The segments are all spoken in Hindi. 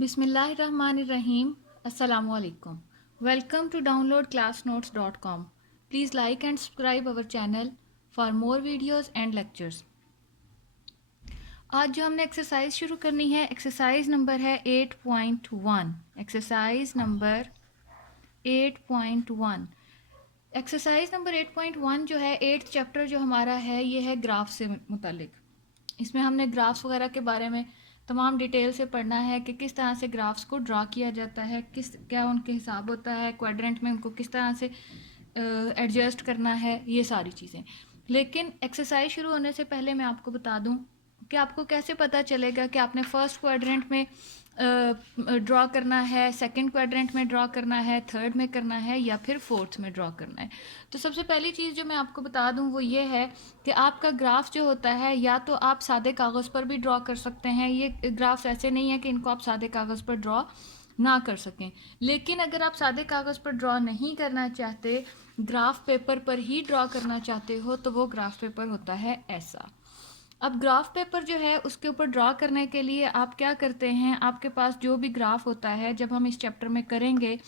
Bismillahirrahmanirrahim. Assalamu alaikum. Welcome to downloadclassnotes.com. Please like and subscribe our channel for more videos and lectures. आज जो हमने एक्सरसाइज शुरू करनी है, एक्सरसाइज नंबर है 8.1. Exercise number 8.1. एक्सरसाइज नंबर 8.1 जो है 8th चैप्टर जो हमारा है ये है ग्राफ से मुतालिक. इसमें हमने ग्राफ्स वगैरह के बारे में तमाम डिटेल से पढ़ना है कि किस तरह से ग्राफ्स को ड्रा किया जाता है, क्या उनके हिसाब होता है, क्वाड्रेंट में उनको किस तरह से एडजस्ट करना है, ये सारी चीज़ें. लेकिन एक्सरसाइज शुरू होने से पहले मैं आपको बता दूं कि आपको कैसे पता चलेगा कि आपने फर्स्ट क्वाड्रेंट में ड्रॉ करना है, सेकंड क्वाड्रेंट में ड्रॉ करना है, थर्ड में करना है या फिर फोर्थ में ड्रॉ करना है. तो सबसे पहली चीज़ जो मैं आपको बता दूं वो ये है कि आपका ग्राफ जो होता है या तो आप सादे कागज़ पर भी ड्रॉ कर सकते हैं. ये ग्राफ्स ऐसे नहीं है कि इनको आप सादे कागज़ पर ड्रॉ ना कर सकें. लेकिन अगर आप सादे कागज़ पर ड्रॉ नहीं करना चाहते, ग्राफ पेपर पर ही ड्रॉ करना चाहते हो, तो वो ग्राफ पेपर होता है ऐसा. अब ग्राफ पेपर जो है उसके ऊपर ड्रॉ करने के लिए आप क्या करते हैं, आपके पास जो भी ग्राफ होता है जब हम इस चैप्टर में करेंगे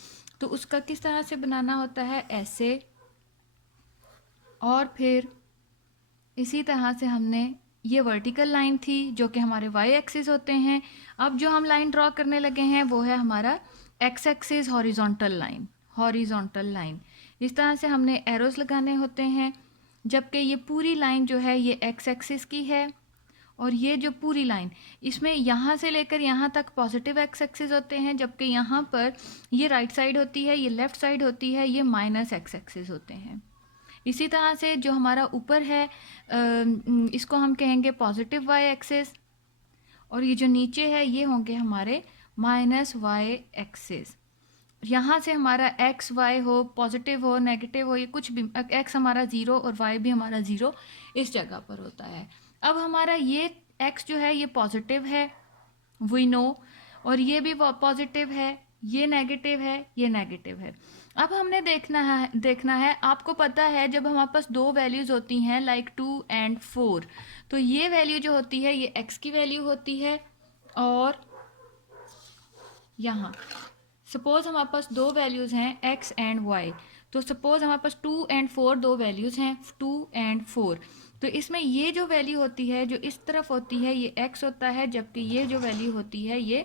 तो उसका किस तरह से बनाना होता है, ऐसे, और फिर इसी तरह से हमने ये वर्टिकल लाइन थी जो कि हमारे वाई एक्सिस होते हैं. अब जो हम लाइन ड्रॉ करने लगे हैं वो है हमारा x axis horizontal line. Horizontal line इस तरह से हमने एरोस लगाने होते हैं, जबकि ये पूरी लाइन जो है ये एक्स एक्सिस की है और ये जो पूरी लाइन इसमें यहाँ से लेकर यहाँ तक पॉजिटिव एक्स एक्सिस होते हैं, जबकि यहाँ पर ये राइट साइड होती है, ये लेफ़्ट साइड होती है, ये माइनस एक्स एक्सिस होते हैं. इसी तरह से जो हमारा ऊपर है इसको हम कहेंगे पॉजिटिव वाई एक्सिस और ये जो नीचे है ये होंगे हमारे माइनस वाई एक्सिस. यहाँ से हमारा एक्स वाई हो, पॉजिटिव हो, नेगेटिव हो, ये कुछ भी, एक्स हमारा ज़ीरो और वाई भी हमारा ज़ीरो इस जगह पर होता है. अब हमारा ये एक्स जो है ये पॉजिटिव है, वी नो, और ये भी पॉजिटिव है, ये नेगेटिव है, ये नेगेटिव है. अब हमने देखना है आपको पता है जब हमारे पास दो वैल्यूज़ होती हैं लाइक 2 and 4, तो ये वैल्यू जो होती है ये एक्स की वैल्यू होती है. और यहाँ सपोज़ हमारे पास दो वैल्यूज़ हैं x एंड y, तो सपोज़ हमारे पास 2 and 4 दो वैल्यूज़ हैं 2 and 4, तो इसमें ये जो वैल्यू होती है जो इस तरफ होती है ये x होता है, जबकि ये जो वैल्यू होती है ये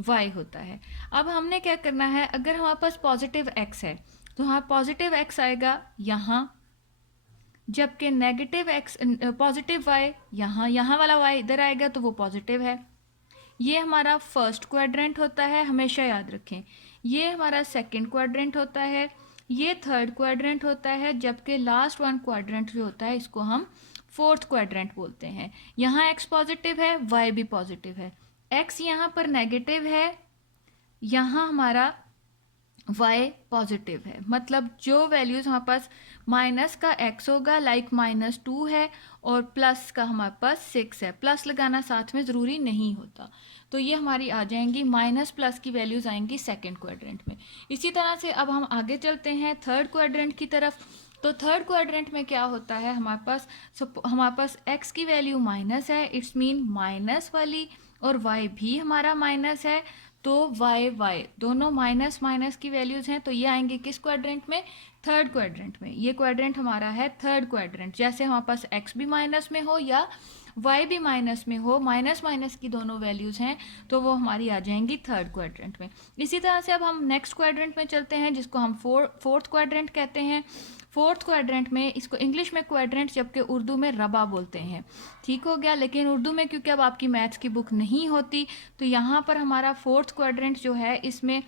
y होता है. अब हमने क्या करना है, अगर हमारे पास पॉजिटिव x है तो हाँ पॉजिटिव x आएगा यहाँ, जबकि नेगेटिव x पॉजिटिव y यहाँ वाला y इधर आएगा तो वो पॉजिटिव है. ये हमारा फर्स्ट क्वाड्रेंट होता है, हमेशा याद रखें. ये हमारा सेकंड क्वाड्रेंट होता है, ये थर्ड क्वाड्रेंट होता है, जबकि लास्ट वन क्वाड्रेंट जो होता है इसको हम फोर्थ क्वाड्रेंट बोलते हैं. यहाँ x पॉजिटिव है, y भी पॉजिटिव है, x यहाँ पर नेगेटिव है, यहाँ हमारा y पॉजिटिव है. मतलब जो वैल्यूज़ हमारे पास माइनस का x होगा लाइक -2 है और प्लस का हमारे पास 6 है. प्लस लगाना साथ में ज़रूरी नहीं होता, तो ये हमारी आ जाएंगी माइनस प्लस की वैल्यूज़ आएंगी सेकंड क्वाड्रेंट में. इसी तरह से अब हम आगे चलते हैं थर्ड क्वाड्रेंट की तरफ. तो थर्ड क्वाड्रेंट में क्या होता है, हमारे पास x की वैल्यू माइनस है, इट्स मीन माइनस वाली, और y भी हमारा माइनस है, तो y दोनों माइनस माइनस की वैल्यूज़ हैं. तो ये आएंगे किस क्वाड्रेंट में, थर्ड क्वाड्रेंट में. ये क्वाड्रेंट हमारा है थर्ड क्वाड्रेंट. जैसे हमारे पास x भी माइनस में हो या y भी माइनस में हो, माइनस माइनस की दोनों वैल्यूज़ हैं, तो वो हमारी आ जाएंगी थर्ड क्वाड्रेंट में. इसी तरह से अब हम नेक्स्ट क्वाड्रेंट में चलते हैं जिसको हम फोर्थ क्वाड्रेंट कहते हैं. फोर्थ क्वाड्रेंट में इसको इंग्लिश में क्वाड्रेंट जबकि उर्दू में रबा बोलते हैं. ठीक हो गया. लेकिन उर्दू में क्योंकि अब आपकी मैथ्स की बुक नहीं होती तो यहाँ पर हमारा फोर्थ क्वाड्रेंट जो है इसमें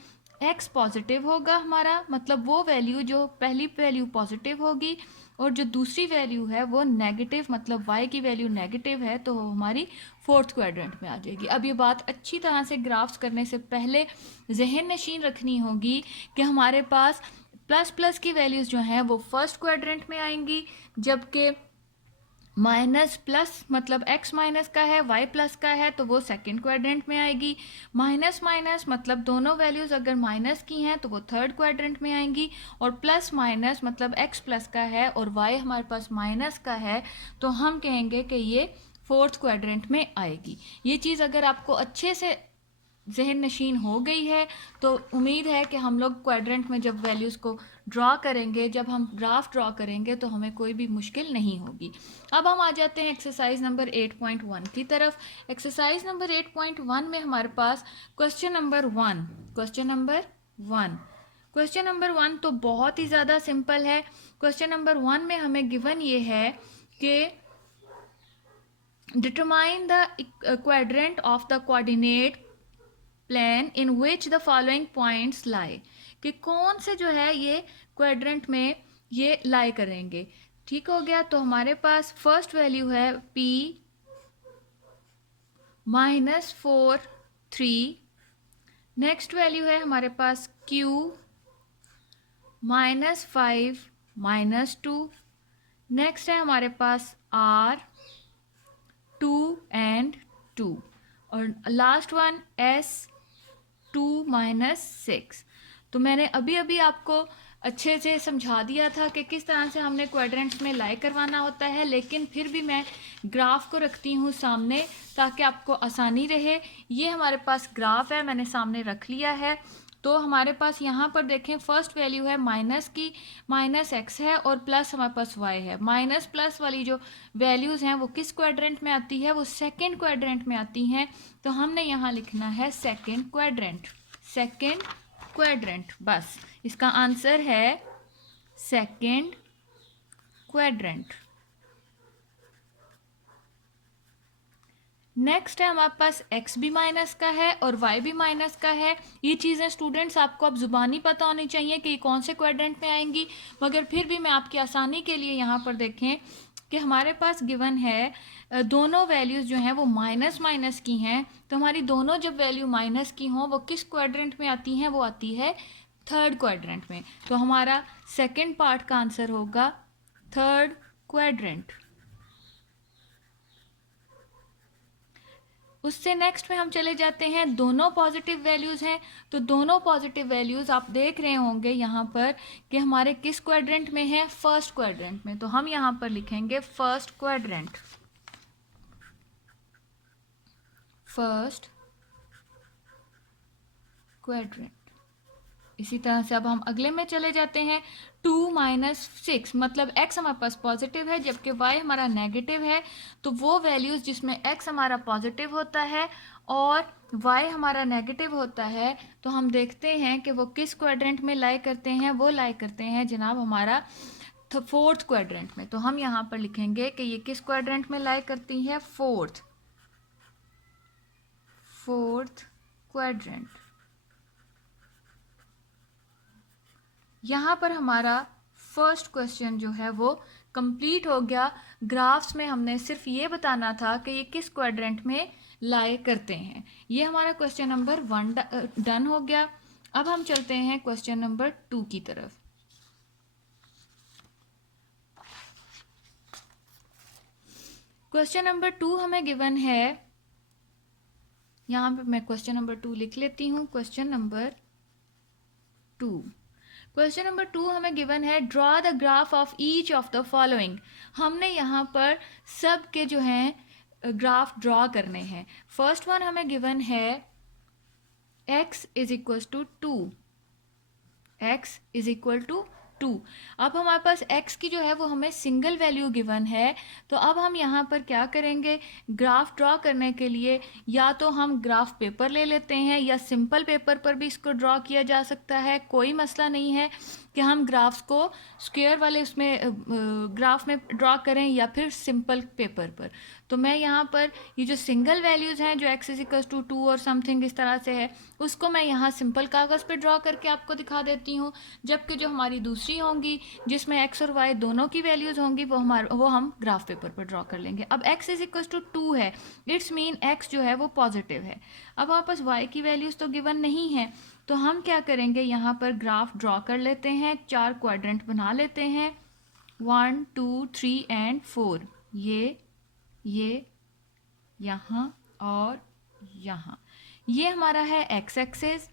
x पॉजिटिव होगा हमारा, मतलब वो वैल्यू जो पहली वैल्यू पॉजिटिव होगी और जो दूसरी वैल्यू है वो नेगेटिव, मतलब y की वैल्यू नेगेटिव है, तो वो हमारी फोर्थ क्वाड्रेंट में आ जाएगी. अब ये बात अच्छी तरह से ग्राफ्स करने से पहले जहन नशीन रखनी होगी कि हमारे पास प्लस प्लस की वैल्यूज़ जो हैं वो फर्स्ट क्वाड्रेंट में आएंगी, जबकि माइनस प्लस मतलब x माइनस का है, y प्लस का है, तो वो सेकंड क्वाड्रेंट में आएगी. माइनस माइनस मतलब दोनों वैल्यूज़ अगर माइनस की हैं तो वो थर्ड क्वाड्रेंट में आएंगी, और प्लस माइनस मतलब x प्लस का है और y हमारे पास माइनस का है, तो हम कहेंगे कि ये फोर्थ क्वाड्रेंट में आएगी. ये चीज़ अगर आपको अच्छे से जहन नशीन हो गई है, तो उम्मीद है कि हम लोग क्वाड्रेंट में जब वैल्यूज़ को ड्रॉ करेंगे, जब हम ग्राफ ड्रॉ करेंगे, तो हमें कोई भी मुश्किल नहीं होगी। अब हम आ जाते हैं एक्सरसाइज नंबर 8.1 की तरफ। एक्सरसाइज नंबर 8.1 में हमारे पास क्वेश्चन नंबर 1 तो बहुत ही ज़्यादा सिंपल है। क्वेश्चन नंबर 1 में हमें गिवन ये है कि determine the quadrant of the coordinate plane in which the following points lie, कि कौन से जो है ये क्वाड्रेंट में ये लाई करेंगे। ठीक हो गया। तो हमारे पास फर्स्ट वैल्यू है p -4 3, नेक्स्ट वैल्यू है हमारे पास q -5 -2, नेक्स्ट है हमारे पास r 2 and 2, और लास्ट वन s 2 -6। तो मैंने अभी आपको अच्छे से समझा दिया था कि किस तरह से हमने क्वाड्रेंट्स में लाई करवाना होता है, लेकिन फिर भी मैं ग्राफ को रखती हूँ सामने ताकि आपको आसानी रहे। ये हमारे पास ग्राफ है, मैंने सामने रख लिया है। तो हमारे पास यहाँ पर देखें, फर्स्ट वैल्यू है माइनस की, -x है, और प्लस हमारे पास y है। माइनस प्लस वाली जो वैल्यूज़ हैं वो किस क्वाड्रेंट में आती है, वो सेकंड क्वाड्रेंट में आती हैं। तो हमने यहाँ लिखना है सेकंड क्वाड्रेंट, बस इसका आंसर है सेकंड क्वाड्रेंट। नेक्स्ट है हमारे पास x भी माइनस का है और y भी माइनस का है। ये चीज़ें स्टूडेंट्स आपको अब ज़ुबानी पता होनी चाहिए कि ये कौन से क्वाड्रेंट में आएंगी, मगर फिर भी मैं आपकी आसानी के लिए यहाँ पर देखें कि हमारे पास गिवन है दोनों वैल्यूज़ जो हैं वो माइनस माइनस की हैं। तो हमारी दोनों जब वैल्यू माइनस की हों वो किस क्वाड्रेंट में आती हैं, वो आती है थर्ड क्वाड्रेंट में। तो हमारा सेकेंड पार्ट का आंसर होगा थर्ड क्वाड्रेंट। उससे नेक्स्ट में हम चले जाते हैं, दोनों पॉजिटिव वैल्यूज़ हैं। तो दोनों पॉजिटिव वैल्यूज़ आप देख रहे होंगे यहाँ पर कि हमारे किस क्वाड्रेंट में है, फर्स्ट क्वाड्रेंट में। तो हम यहाँ पर लिखेंगे फर्स्ट क्वाड्रेंट। इसी तरह से अब हम अगले में चले जाते हैं। 2 - 6 मतलब x हमारे पास पॉजिटिव है जबकि y हमारा नेगेटिव है। तो वो वैल्यूज़ जिसमें x हमारा पॉजिटिव होता है और y हमारा नेगेटिव होता है, तो हम देखते हैं कि वो किस क्वाड्रेंट में लाई करते हैं। वो लाई करते हैं जनाब हमारा फोर्थ क्वाड्रेंट में। तो हम यहाँ पर लिखेंगे कि ये किस क्वाड्रेंट में लाई करती है, फोर्थ क्वाड्रेंट। यहाँ पर हमारा फर्स्ट क्वेश्चन जो है वो कंप्लीट हो गया। ग्राफ्स में हमने सिर्फ ये बताना था कि ये किस क्वाड्रेंट में लाई करते हैं। ये हमारा क्वेश्चन नंबर 1 डन हो गया। अब हम चलते हैं क्वेश्चन नंबर 2 की तरफ। क्वेश्चन नंबर 2 हमें गिवन है, यहाँ पे मैं क्वेश्चन नंबर 2 लिख लेती हूँ। क्वेश्चन नंबर 2 हमें गिवन है, draw the graph of each of the following. हमने यहाँ पर सब के जो हैं ग्राफ ड्रॉ करने हैं। फर्स्ट वन हमें गिवन है x = 2, x = 2। अब हमारे पास x की जो है वो हमें सिंगल वैल्यू गिवन है। तो अब हम यहाँ पर क्या करेंगे, ग्राफ ड्रॉ करने के लिए या तो हम ग्राफ पेपर ले लेते हैं या सिंपल पेपर पर भी इसको ड्रॉ किया जा सकता है। कोई मसला नहीं है कि हम ग्राफ्स को स्क्वायर वाले उसमें ग्राफ में ड्रॉ करें या फिर सिंपल पेपर पर। तो मैं यहाँ पर ये जो सिंगल वैल्यूज़ हैं जो x = 2 और समथिंग इस तरह से है, उसको मैं यहाँ सिंपल कागज़ पे ड्रॉ करके आपको दिखा देती हूँ। जबकि जो हमारी दूसरी होंगी जिसमें x और y दोनों की वैल्यूज़ होंगी वो हम ग्राफ पेपर पर ड्रॉ कर लेंगे। अब x = 2 है, इट्स मीन x जो है वो पॉजिटिव है। अब हमारे पास y की वैल्यूज़ तो गिवन नहीं है, तो हम क्या करेंगे, यहाँ पर ग्राफ ड्रॉ कर लेते हैं, 4 क्वाड्रेंट बना लेते हैं, 1 2 3 एंड 4। ये यहाँ और यहाँ। ये हमारा है x एक्सिस,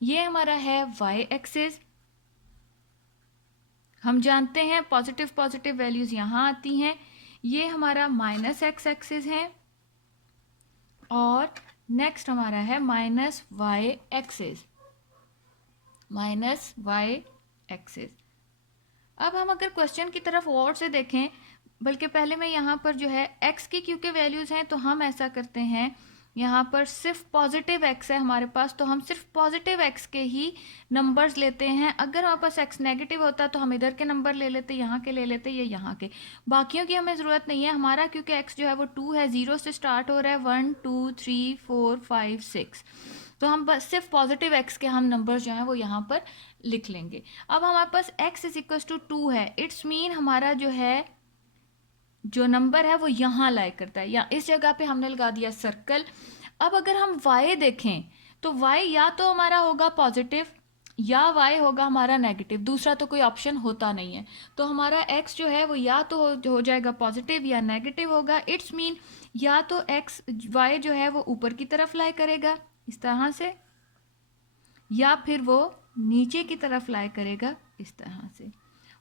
ये हमारा है y एक्सिस। हम जानते हैं पॉजिटिव वैल्यूज़ यहाँ आती हैं। ये हमारा -x एक्सिस है और नेक्स्ट हमारा है minus Y axis, minus Y axis. अब हम अगर क्वेश्चन की तरफ और से देखें, बल्कि पहले मैं यहाँ पर जो है x की क्योंकि वैल्यूज़ हैं तो हम ऐसा करते हैं, यहाँ पर सिर्फ पॉजिटिव x है हमारे पास, तो हम सिर्फ पॉजिटिव x के ही नंबर्स लेते हैं। अगर हमारे पास x नेगेटिव होता तो हम इधर के नंबर ले लेते, यहाँ के ले लेते या यहाँ के, बाकियों की हमें ज़रूरत नहीं है। हमारा क्योंकि x जो है वो 2 है, 0 से स्टार्ट हो रहा है, 1 2 3 4 5 6, तो हम बस सिर्फ पॉजिटिव x के हम नंबर्स जो हैं वो यहाँ पर लिख लेंगे। अब हमारे पास x इज इक्वल टू 2 है, इट्स मीन हमारा जो है जो नंबर है वो यहाँ लाई करता है, या इस जगह पे हमने लगा दिया सर्कल। अब अगर हम y देखें तो y या तो हमारा होगा पॉजिटिव या y होगा हमारा नेगेटिव, दूसरा तो कोई ऑप्शन होता नहीं है। तो हमारा x जो है वो या तो हो जाएगा पॉजिटिव या नेगेटिव होगा। इट्स मीन या तो x y जो है वो ऊपर की तरफ लाई करेगा इस तरह से, या फिर वो नीचे की तरफ लाई करेगा इस तरह से।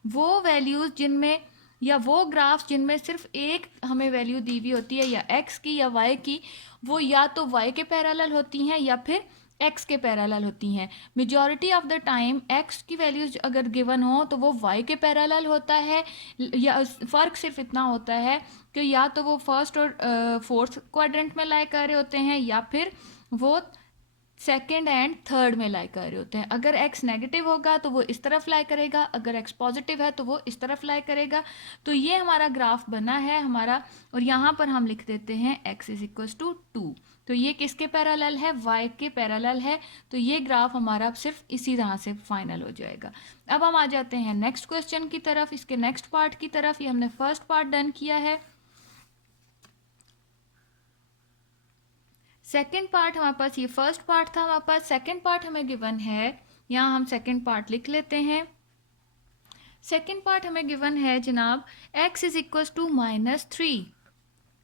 वो वैल्यूज जिनमें, या वो ग्राफ्स जिनमें सिर्फ एक हमें वैल्यू दी हुई होती है, या x की या y की, वो या तो y के पैरेलल होती हैं या फिर x के पैरेलल होती हैं। Majority of the time x की वैल्यूज अगर गिवन हो तो वो y के पैरेलल होता है, या फ़र्क सिर्फ इतना होता है कि या तो वो फर्स्ट और फोर्थ क्वाड्रेंट में लाई कर रहे होते हैं, या फिर वो सेकेंड एंड थर्ड में लाई कर रहे होते हैं। अगर x नेगेटिव होगा तो वो इस तरफ लाई करेगा, अगर x पॉजिटिव है तो वो इस तरफ लाई करेगा। तो ये हमारा ग्राफ बना है हमारा, और यहाँ पर हम लिख देते हैं x इज इक्वल टू 2। तो ये किसके पैरेलल है? y के पैरेलल है। तो ये ग्राफ हमारा सिर्फ इसी तरह से फाइनल हो जाएगा। अब हम आ जाते हैं नेक्स्ट क्वेश्चन की तरफ, इसके नेक्स्ट पार्ट की तरफ। ये हमने फर्स्ट पार्ट डन किया है। सेकेंड पार्ट हमारे पास, ये फर्स्ट पार्ट था हमारे पास, सेकेंड पार्ट हमें गिवन है, यहाँ हम सेकेंड पार्ट लिख लेते हैं। सेकेंड पार्ट हमें गिवन है जनाब x इज इक्वल टू -3।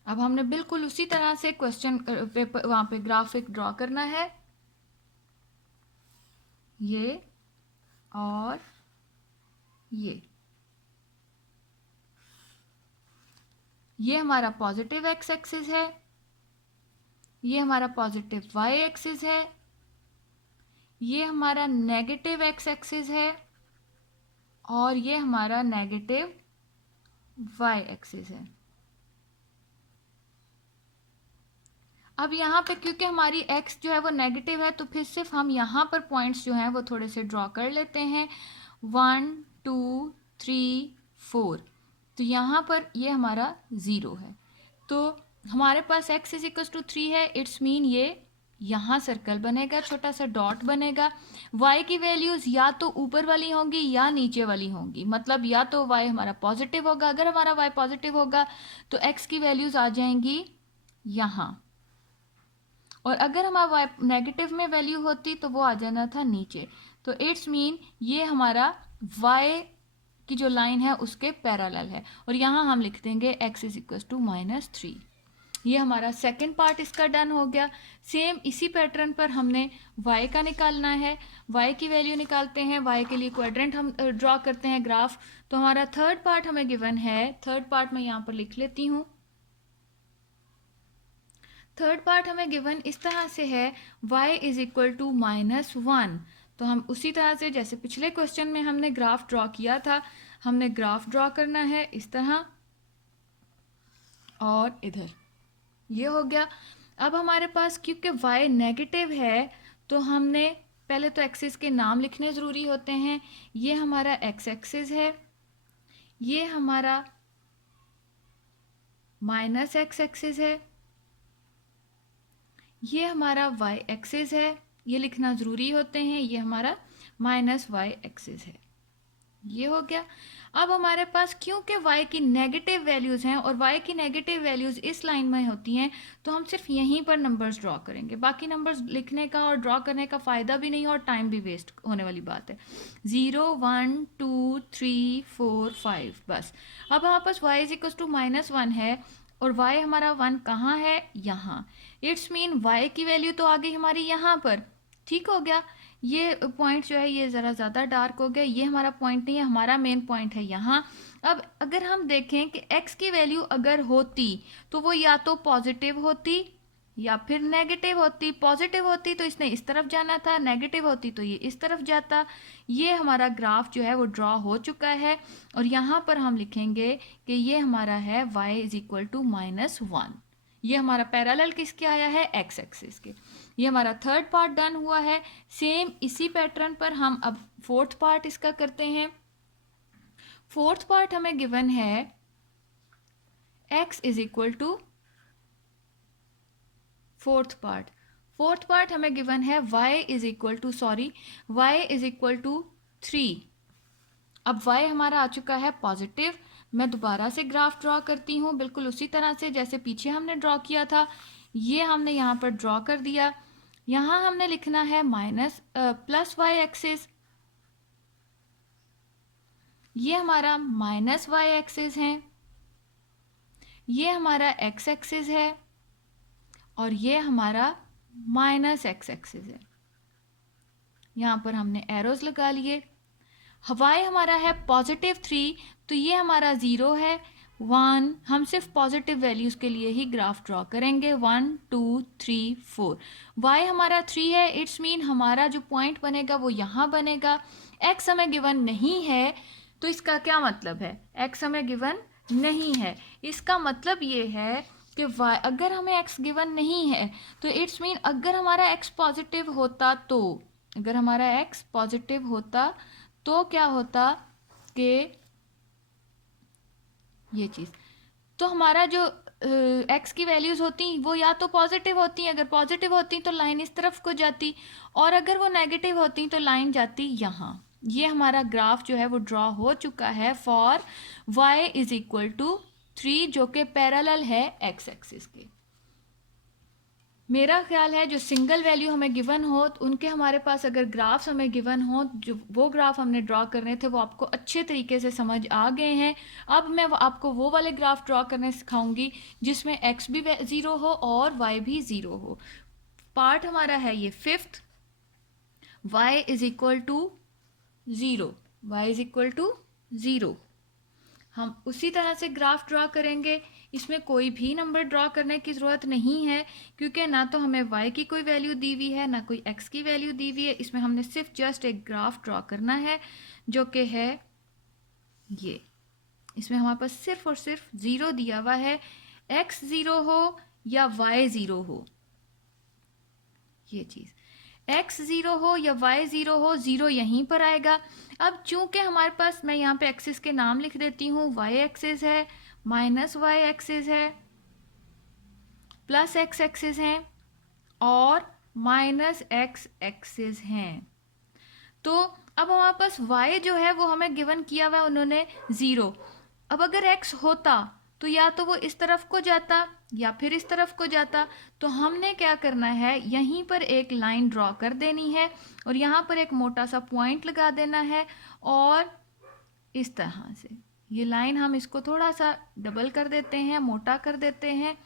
अब हमने बिल्कुल उसी तरह से क्वेश्चन पेपर वहाँ पे ग्राफिक ड्रॉ करना है, ये और ये हमारा पॉजिटिव x एक्सिस है, ये हमारा पॉजिटिव y एक्सिस है, ये हमारा नेगेटिव x एक्सिस है, और ये हमारा नेगेटिव y एक्सिस है। अब यहाँ पे क्योंकि हमारी x जो है वो नेगेटिव है, तो फिर सिर्फ हम यहाँ पर पॉइंट्स जो हैं वो थोड़े से ड्रॉ कर लेते हैं। 1 2 3 4, तो यहाँ पर ये हमारा 0 है। तो हमारे पास x इज इक्वल टू 3 है, इट्स मीन ये यहाँ सर्कल बनेगा, छोटा सा डॉट बनेगा। y की वैल्यूज या तो ऊपर वाली होंगी या नीचे वाली होंगी, मतलब या तो y हमारा पॉजिटिव होगा, अगर हमारा y पॉजिटिव होगा तो x की वैल्यूज आ जाएंगी यहाँ, और अगर हमारा y नेगेटिव में वैल्यू होती तो वो आ जाना था नीचे। तो इट्स मीन ये हमारा y की जो लाइन है उसके पैरेलल है, और यहाँ हम लिख देंगे x इज इक्वल टू -3। ये हमारा सेकंड पार्ट इसका डन हो गया। सेम इसी पैटर्न पर हमने y का निकालना है, y की वैल्यू निकालते हैं, y के लिए क्वाड्रेंट हम ड्रॉ करते हैं ग्राफ। तो हमारा थर्ड पार्ट हमें गिवन है, थर्ड पार्ट मैं यहाँ पर लिख लेती हूँ। थर्ड पार्ट हमें गिवन इस तरह से है, y इज इक्वल टू -1। तो हम उसी तरह से जैसे पिछले क्वेश्चन में हमने ग्राफ ड्रॉ किया था, हमने ग्राफ ड्रॉ करना है इस तरह, और इधर ये हो गया। अब हमारे पास क्योंकि y नेगेटिव है तो हमने पहले तो एक्सिस के नाम लिखने ज़रूरी होते हैं। ये हमारा x एक्सिस है, ये हमारा -x एक्सिस है, ये हमारा y एक्सिस है, ये लिखना ज़रूरी होते हैं, ये हमारा -y एक्सिस है। ये हो गया। अब हमारे पास क्योंकि y की नेगेटिव वैल्यूज़ हैं और y की नेगेटिव वैल्यूज़ इस लाइन में होती हैं, तो हम सिर्फ यहीं पर नंबर्स ड्रॉ करेंगे। बाकी नंबर्स लिखने का और ड्रॉ करने का फ़ायदा भी नहीं और टाइम भी वेस्ट होने वाली बात है। 0 1 2 3 4 5 बस। अब हमारे पास y इज इक्वल टू -1 है, और y हमारा 1 कहाँ है? यहाँ। इट्स मीन y की वैल्यू तो आ गई हमारी यहाँ पर। ठीक हो गया। ये पॉइंट जो है ये ज़रा ज़्यादा डार्क हो गया, ये हमारा पॉइंट नहीं है, हमारा मेन पॉइंट है यहाँ। अब अगर हम देखें कि x की वैल्यू अगर होती तो वो या तो पॉजिटिव होती या फिर नेगेटिव होती, पॉजिटिव होती तो इसने इस तरफ जाना था, नेगेटिव होती तो ये इस तरफ जाता। ये हमारा ग्राफ जो है वो ड्रॉ हो चुका है और यहाँ पर हम लिखेंगे कि ये हमारा है y इज इक्वल टू -1। ये हमारा पैरेलल किसके आया है, x एक्सिस के। ये हमारा थर्ड पार्ट डन हुआ है। सेम इसी पैटर्न पर हम अब फोर्थ पार्ट इसका करते हैं। फोर्थ पार्ट हमें गिवन है x is equal to, fourth part हमें गिवन है y is equal to, y is equal to 3। अब y हमारा आ चुका है पॉजिटिव। मैं दोबारा से ग्राफ ड्रॉ करती हूँ बिल्कुल उसी तरह से जैसे पीछे हमने ड्रॉ किया था। ये हमने यहाँ पर ड्रॉ कर दिया। यहाँ हमने लिखना है प्लस y एक्सिस, ये हमारा -y एक्सिस है, ये हमारा x एक्सिस है और ये हमारा -x एक्सिस है। यहाँ पर हमने एरोज लगा लिए। y हमारा है +3 तो ये हमारा 0 है, 1। हम सिर्फ पॉजिटिव वैल्यूज के लिए ही ग्राफ ड्रॉ करेंगे, 1 2 3 4। y हमारा 3 है, इट्स मीन हमारा जो पॉइंट बनेगा वो यहाँ बनेगा। x हमें गिवन नहीं है तो इसका क्या मतलब है, x हमें गिवन नहीं है, इसका मतलब ये है कि y, अगर हमें x गिवन नहीं है तो इट्स मीन अगर हमारा x पॉजिटिव होता तो, अगर हमारा x पॉजिटिव होता तो क्या होता कि ये चीज़, तो हमारा जो x की वैल्यूज़ होती वो या तो पॉजिटिव होती, अगर पॉजिटिव होती तो लाइन इस तरफ को जाती और अगर वो नेगेटिव होती तो लाइन जाती यहाँ। ये हमारा ग्राफ जो है वो ड्रॉ हो चुका है for y is equal to 3 जो कि पैरेलल है x एक्सिस के। मेरा ख्याल है जो सिंगल वैल्यू हमें गिवन हो तो उनके हमारे पास अगर ग्राफ्स हमें गिवन हो, जो वो ग्राफ हमने ड्रॉ करने थे वो आपको अच्छे तरीके से समझ आ गए हैं। अब मैं आपको वो वाले ग्राफ ड्रॉ करने सिखाऊंगी जिसमें x भी 0 हो और y भी 0 हो। पार्ट हमारा है ये fifth, y is equal to 0, y is equal to 0। हम उसी तरह से ग्राफ ड्रॉ करेंगे, इसमें कोई भी नंबर ड्रॉ करने की ज़रूरत नहीं है क्योंकि ना तो हमें y की कोई वैल्यू दी हुई है ना कोई x की वैल्यू दी हुई है। इसमें हमने सिर्फ जस्ट एक ग्राफ ड्रॉ करना है जो कि है ये। इसमें हमारे पास सिर्फ और सिर्फ 0 दिया हुआ है, x 0 हो या y 0 हो, ये चीज़ x 0 हो या y 0 हो, 0 यहीं पर आएगा। अब चूंकि हमारे पास, मैं यहाँ पे एक्सिस के नाम लिख देती हूँ, y एक्सिस है, -y एक्सिस है, +x एक्सिस है और -x एक्सिस हैं। तो अब हमारे पास y जो है वो हमें गिवन किया हुआ है उन्होंने 0। अब अगर x होता तो या तो वो इस तरफ को जाता या फिर इस तरफ को जाता। तो हमने क्या करना है, यहीं पर एक लाइन ड्रॉ कर देनी है और यहाँ पर एक मोटा सा पॉइंट लगा देना है और इस तरह से ये लाइन हम इसको थोड़ा सा डबल कर देते हैं, मोटा कर देते हैं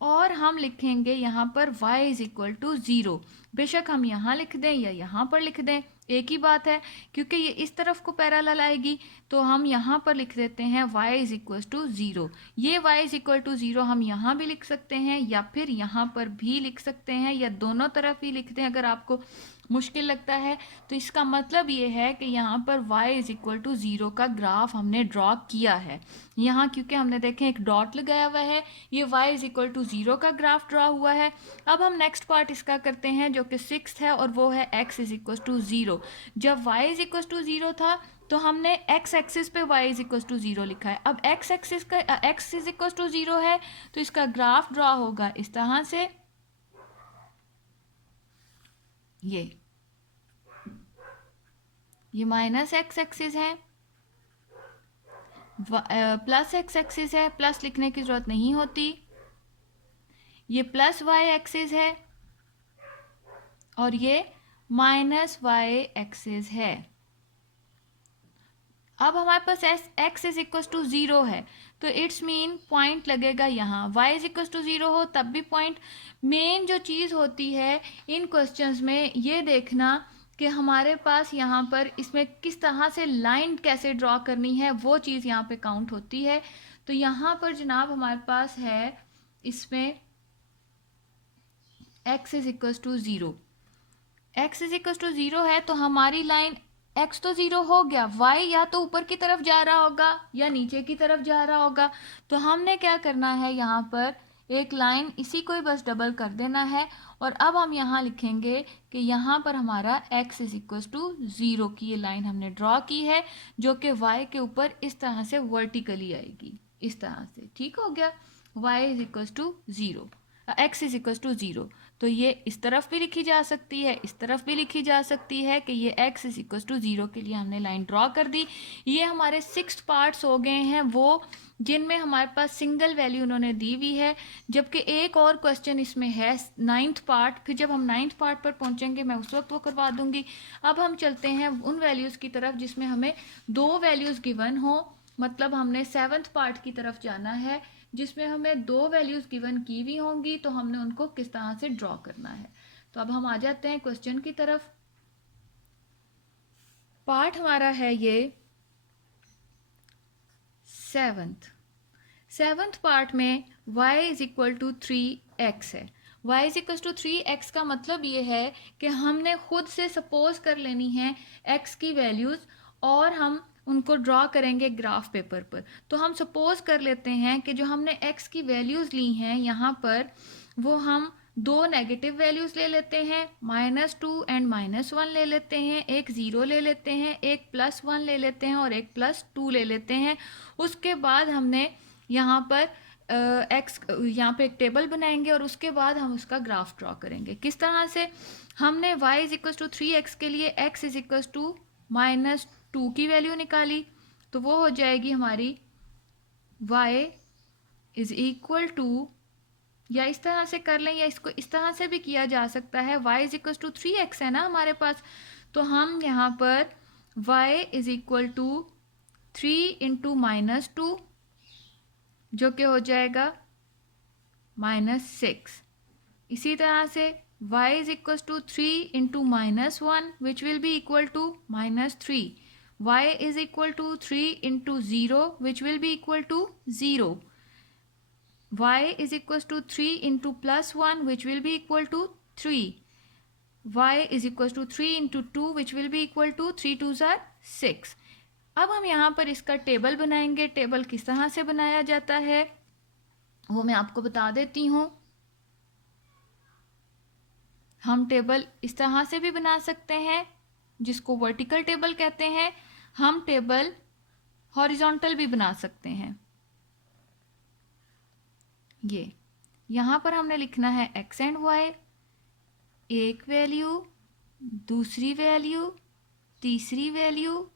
और हम लिखेंगे यहाँ पर y इज इक्वल टू 0। बेशक हम यहाँ लिख दें या यहाँ पर लिख दें, एक ही बात है क्योंकि ये इस तरफ को पैरेलल आएगी तो हम यहाँ पर लिख देते हैं y इज इक्वल टू 0। ये y इज इक्वल टू 0 हम यहाँ भी लिख सकते हैं या फिर यहाँ पर भी लिख सकते हैं या दोनों तरफ ही लिख दें अगर आपको मुश्किल लगता है। तो इसका मतलब ये है कि यहाँ पर y इज इक्वल टू 0 का ग्राफ हमने ड्रॉ किया है। यहाँ क्योंकि हमने देखें एक डॉट लगाया हुआ है, ये y इज इक्वल टू 0 का ग्राफ ड्रॉ हुआ है। अब हम नेक्स्ट पार्ट इसका करते हैं जो कि 6th है और वो है x इज इक्वल टू 0। जब y इज इक्वल टू 0 था तो हमने x एक्सिस पे y इज इक्वल टू 0 लिखा है। अब x एक्सिस का x इज इक्वल टू 0 है तो इसका ग्राफ ड्रॉ होगा इस तरह से, ये -x एक्सिस है, +x एक्सिस है, प्लस लिखने की जरूरत नहीं होती, ये +y एक्सिस है और ये -y एक्सिस है। अब हमारे पास x इज इक्वल टू 0 है तो इट्स मीन पॉइंट लगेगा यहाँ, y इज इक्वल टू 0 हो तब भी पॉइंट। मेन जो चीज़ होती है इन क्वेश्चंस में ये देखना कि हमारे पास यहाँ पर इसमें किस तरह से लाइन कैसे ड्रॉ करनी है, वो चीज़ यहाँ पे काउंट होती है। तो यहाँ पर जनाब हमारे पास है इसमें x is equal to 0, x is equal to 0 है तो हमारी लाइन x तो 0 हो गया, y या तो ऊपर की तरफ जा रहा होगा या नीचे की तरफ जा रहा होगा। तो हमने क्या करना है, यहाँ पर एक लाइन इसी को ही बस डबल कर देना है और अब हम यहाँ लिखेंगे कि यहाँ पर हमारा x इज इक्वल टू 0 की ये लाइन हमने ड्रॉ की है जो कि y के ऊपर इस तरह से वर्टिकली आएगी, इस तरह से। ठीक हो गया, y is equal to 0, x is equal to 0। तो ये इस तरफ भी लिखी जा सकती है, इस तरफ भी लिखी जा सकती है कि ये x इज इक्वल टू 0 के लिए हमने लाइन ड्रॉ कर दी। ये हमारे 6 पार्ट्स हो गए हैं वो जिनमें हमारे पास सिंगल वैल्यू उन्होंने दी हुई है, जबकि एक और क्वेश्चन इसमें है 9th पार्ट। फिर जब हम 9th पार्ट पर पहुंचेंगे मैं उस वक्त वो करवा दूंगी। अब हम चलते हैं उन वैल्यूज़ की तरफ जिसमें हमें 2 वैल्यूज़ गिवन हो, मतलब हमने 7th पार्ट की तरफ जाना है जिसमें हमें 2 वैल्यूज़ गिवन की हुई होंगी, तो हमने उनको किस तरह से ड्रॉ करना है। तो अब हम आ जाते हैं क्वेश्चन की तरफ। पार्ट हमारा है ये 7th पार्ट में y is equal to 3x है। y is equal to 3x का मतलब ये है कि हमने खुद से सपोज कर लेनी है x की वैल्यूज़ और हम उनको ड्रॉ करेंगे ग्राफ पेपर पर। तो हम सपोज कर लेते हैं कि जो हमने x की वैल्यूज़ ली हैं यहाँ पर वो हम 2 नेगेटिव वैल्यूज़ ले लेते हैं, -2 एंड -1 ले लेते हैं, एक 0 ले लेते हैं, एक +1 ले लेते हैं और एक +2 ले लेते हैं। उसके बाद हमने यहाँ पर x यहाँ पे एक टेबल बनाएंगे और उसके बाद हम उसका ग्राफ ड्रॉ करेंगे। किस तरह से, हमने y is equal to 3x के लिए x इज इक्वल टू -2 की वैल्यू निकाली, तो वो हो जाएगी हमारी y इज इक्वल टू, या इस तरह से कर लें या इसको इस तरह से भी किया जा सकता है, y is equal to 3x है ना हमारे पास, तो हम यहाँ पर y is equal to 3 into -2 जो कि हो जाएगा -6। इसी तरह से y is equal to 3 into -1 which will be equal to -3, y is equal to 3 into 0 which will be equal to 0, y is equals to 3 into +1 which will be equal to 3, y is equals to 3 into 2 which will be equal to 3 2s are 6। अब हम यहाँ पर इसका टेबल बनाएंगे। टेबल किस तरह से बनाया जाता है वो मैं आपको बता देती हूँ। हम टेबल इस तरह से भी बना सकते हैं जिसको वर्टिकल टेबल कहते हैं, हम टेबल हॉरिजॉन्टल भी बना सकते हैं। ये यहाँ पर हमने लिखना है x एंड y, एक वैल्यू, दूसरी वैल्यू, तीसरी वैल्यू,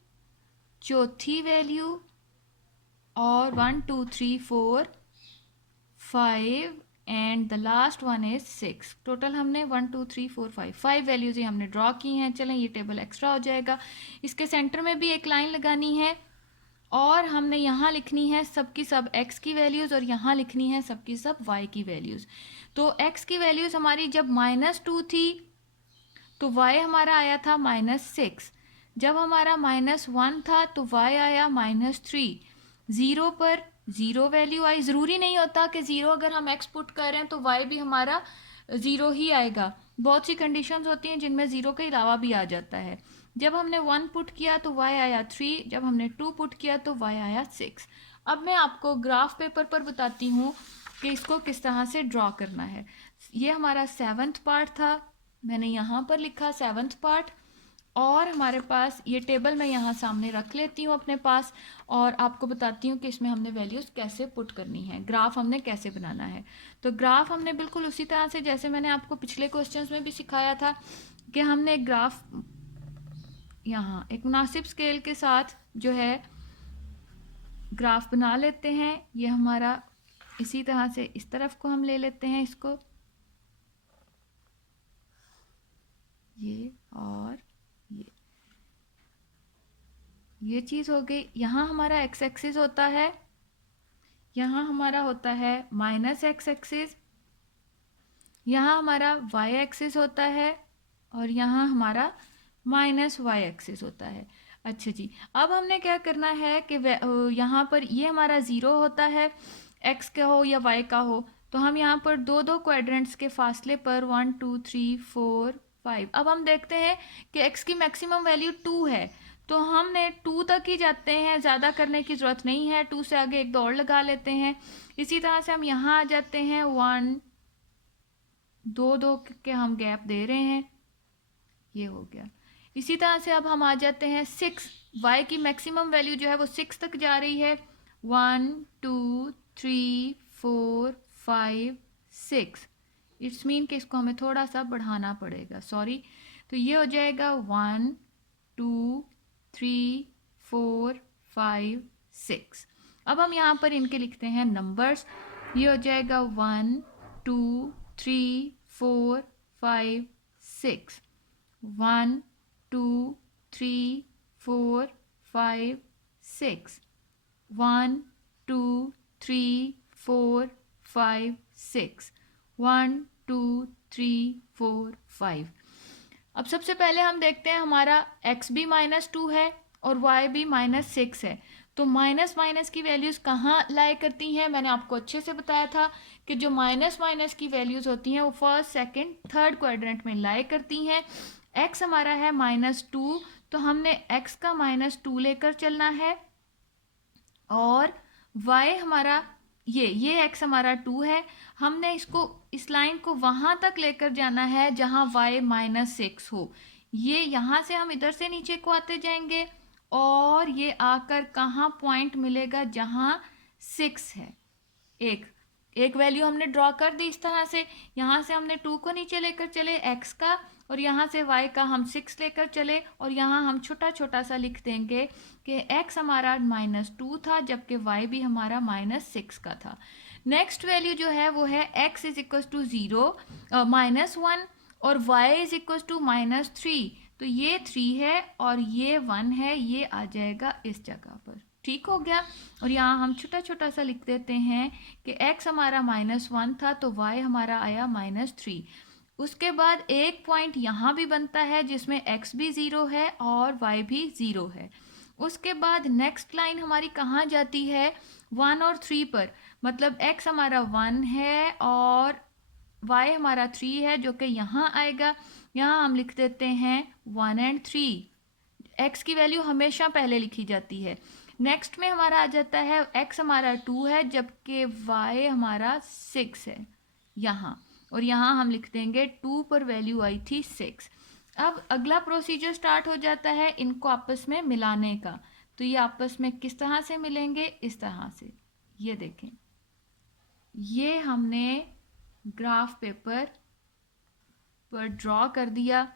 चौथी वैल्यू और 1 2 3 4 5 and the last one is 6। Total हमने 1 2 3 4 5 वैल्यूज ही हमने ड्रॉ की हैं। चलें ये टेबल एक्स्ट्रा हो जाएगा। इसके सेंटर में भी एक लाइन लगानी है और हमने यहाँ लिखनी है सबकी सब x की वैल्यूज़ और यहाँ लिखनी है सबकी सब y की वैल्यूज़। तो x की वैल्यूज़ हमारी जब -2 थी तो y हमारा आया था -6, जब हमारा -1 था तो y आया -3, 0 पर 0 वैल्यू आई। ज़रूरी नहीं होता कि 0 अगर हम x पुट कर रहे हैं तो y भी हमारा 0 ही आएगा, बहुत सी कंडीशंस होती हैं जिनमें 0 के अलावा भी आ जाता है। जब हमने 1 पुट किया तो y आया 3, जब हमने 2 पुट किया तो y आया 6। अब मैं आपको ग्राफ पेपर पर बताती हूँ कि इसको किस तरह से ड्रॉ करना है। ये हमारा 7th पार्ट था, मैंने यहाँ पर लिखा 7th पार्ट, और हमारे पास ये टेबल मैं यहाँ सामने रख लेती हूँ अपने पास और आपको बताती हूँ कि इसमें हमने वैल्यूज़ कैसे पुट करनी है, ग्राफ हमने कैसे बनाना है। तो ग्राफ हमने बिल्कुल उसी तरह से जैसे मैंने आपको पिछले क्वेश्चंस में भी सिखाया था कि हमने एक ग्राफ यहाँ एक मुनासिब स्केल के साथ जो है ग्राफ बना लेते हैं। ये हमारा इसी तरह से इस तरफ को हम ले लेते हैं इसको, ये और ये चीज़ हो गई। यहाँ हमारा x एक्सिस होता है, यहाँ हमारा होता है -x एक्सिस, यहाँ हमारा y एक्सिस होता है और यहाँ हमारा -y एक्सिस होता है। अच्छा जी, अब हमने क्या करना है कि यहाँ पर ये हमारा 0 होता है, x का हो या y का हो, तो हम यहाँ पर दो दो क्वाड्रेंट्स के फासले पर 1 2 3 4 5। अब हम देखते हैं कि x की मैक्सिमम वैल्यू 2 है, तो हमने 2 तक ही जाते हैं, ज़्यादा करने की ज़रूरत नहीं है। 2 से आगे एक दौड़ लगा लेते हैं। इसी तरह से हम यहाँ आ जाते हैं, 1 2 2 के हम गैप दे रहे हैं, ये हो गया। इसी तरह से अब हम आ जाते हैं 6, y की मैक्सिमम वैल्यू जो है वो 6 तक जा रही है। 1 2 3 4 5 6। इट्स मीन कि इसको हमें थोड़ा सा बढ़ाना पड़ेगा, सॉरी। तो ये हो जाएगा 1 2 3 4 5 6। अब हम यहाँ पर इनके लिखते हैं नंबर्स। ये हो जाएगा 1 2 3 4 5 6। 1 2 3 4 5 6। 1 2 3 4 5 6। 1 2 3 4 5। अब सबसे पहले हम देखते हैं हमारा x भी -2 है और y भी -6 है। तो माइनस माइनस की वैल्यूज़ कहाँ लाई करती हैं? मैंने आपको अच्छे से बताया था कि जो माइनस माइनस की वैल्यूज़ होती हैं वो फर्स्ट सेकंड थर्ड क्वाड्रेंट में लाई करती हैं। x हमारा है -2, तो हमने x का -2 लेकर चलना है, और y हमारा ये x हमारा 2 है। हमने इसको इस लाइन को वहां तक लेकर जाना है जहां y -6 हो। ये यहाँ से हम इधर से नीचे को आते जाएंगे और ये आकर कहाँ पॉइंट मिलेगा जहां 6 है। एक वैल्यू हमने ड्रॉ कर दी इस तरह से। यहाँ से हमने 2 को नीचे लेकर चले x का, और यहाँ से y का हम 6 लेकर चले, और यहाँ हम छोटा छोटा सा लिख देंगे कि x हमारा -2 था जबकि y भी हमारा -6 का था। नेक्स्ट वैल्यू जो है वो है x इज इक्वल टू 0 -1 और y इज इक्वल टू -3। तो ये 3 है और ये 1 है, ये आ जाएगा इस जगह पर। ठीक हो गया। और यहाँ हम छोटा छोटा सा लिख देते हैं कि x हमारा -1 था तो y हमारा आया -3। उसके बाद एक पॉइंट यहाँ भी बनता है जिसमें x भी 0 है और y भी 0 है। उसके बाद नेक्स्ट लाइन हमारी कहाँ जाती है? 1 और 3 पर। मतलब x हमारा 1 है और y हमारा 3 है, जो कि यहाँ आएगा। यहाँ हम लिख देते हैं 1 और 3। x की वैल्यू हमेशा पहले लिखी जाती है। नेक्स्ट में हमारा आ जाता है x हमारा 2 है जबकि y हमारा 6 है यहाँ, और यहाँ हम लिख देंगे 2 पर वैल्यू आई थी 6। अब अगला प्रोसीजर स्टार्ट हो जाता है इनको आपस में मिलाने का। तो ये आपस में किस तरह से मिलेंगे? इस तरह से। ये देखें, ये हमने ग्राफ पेपर पर ड्रॉ कर दिया।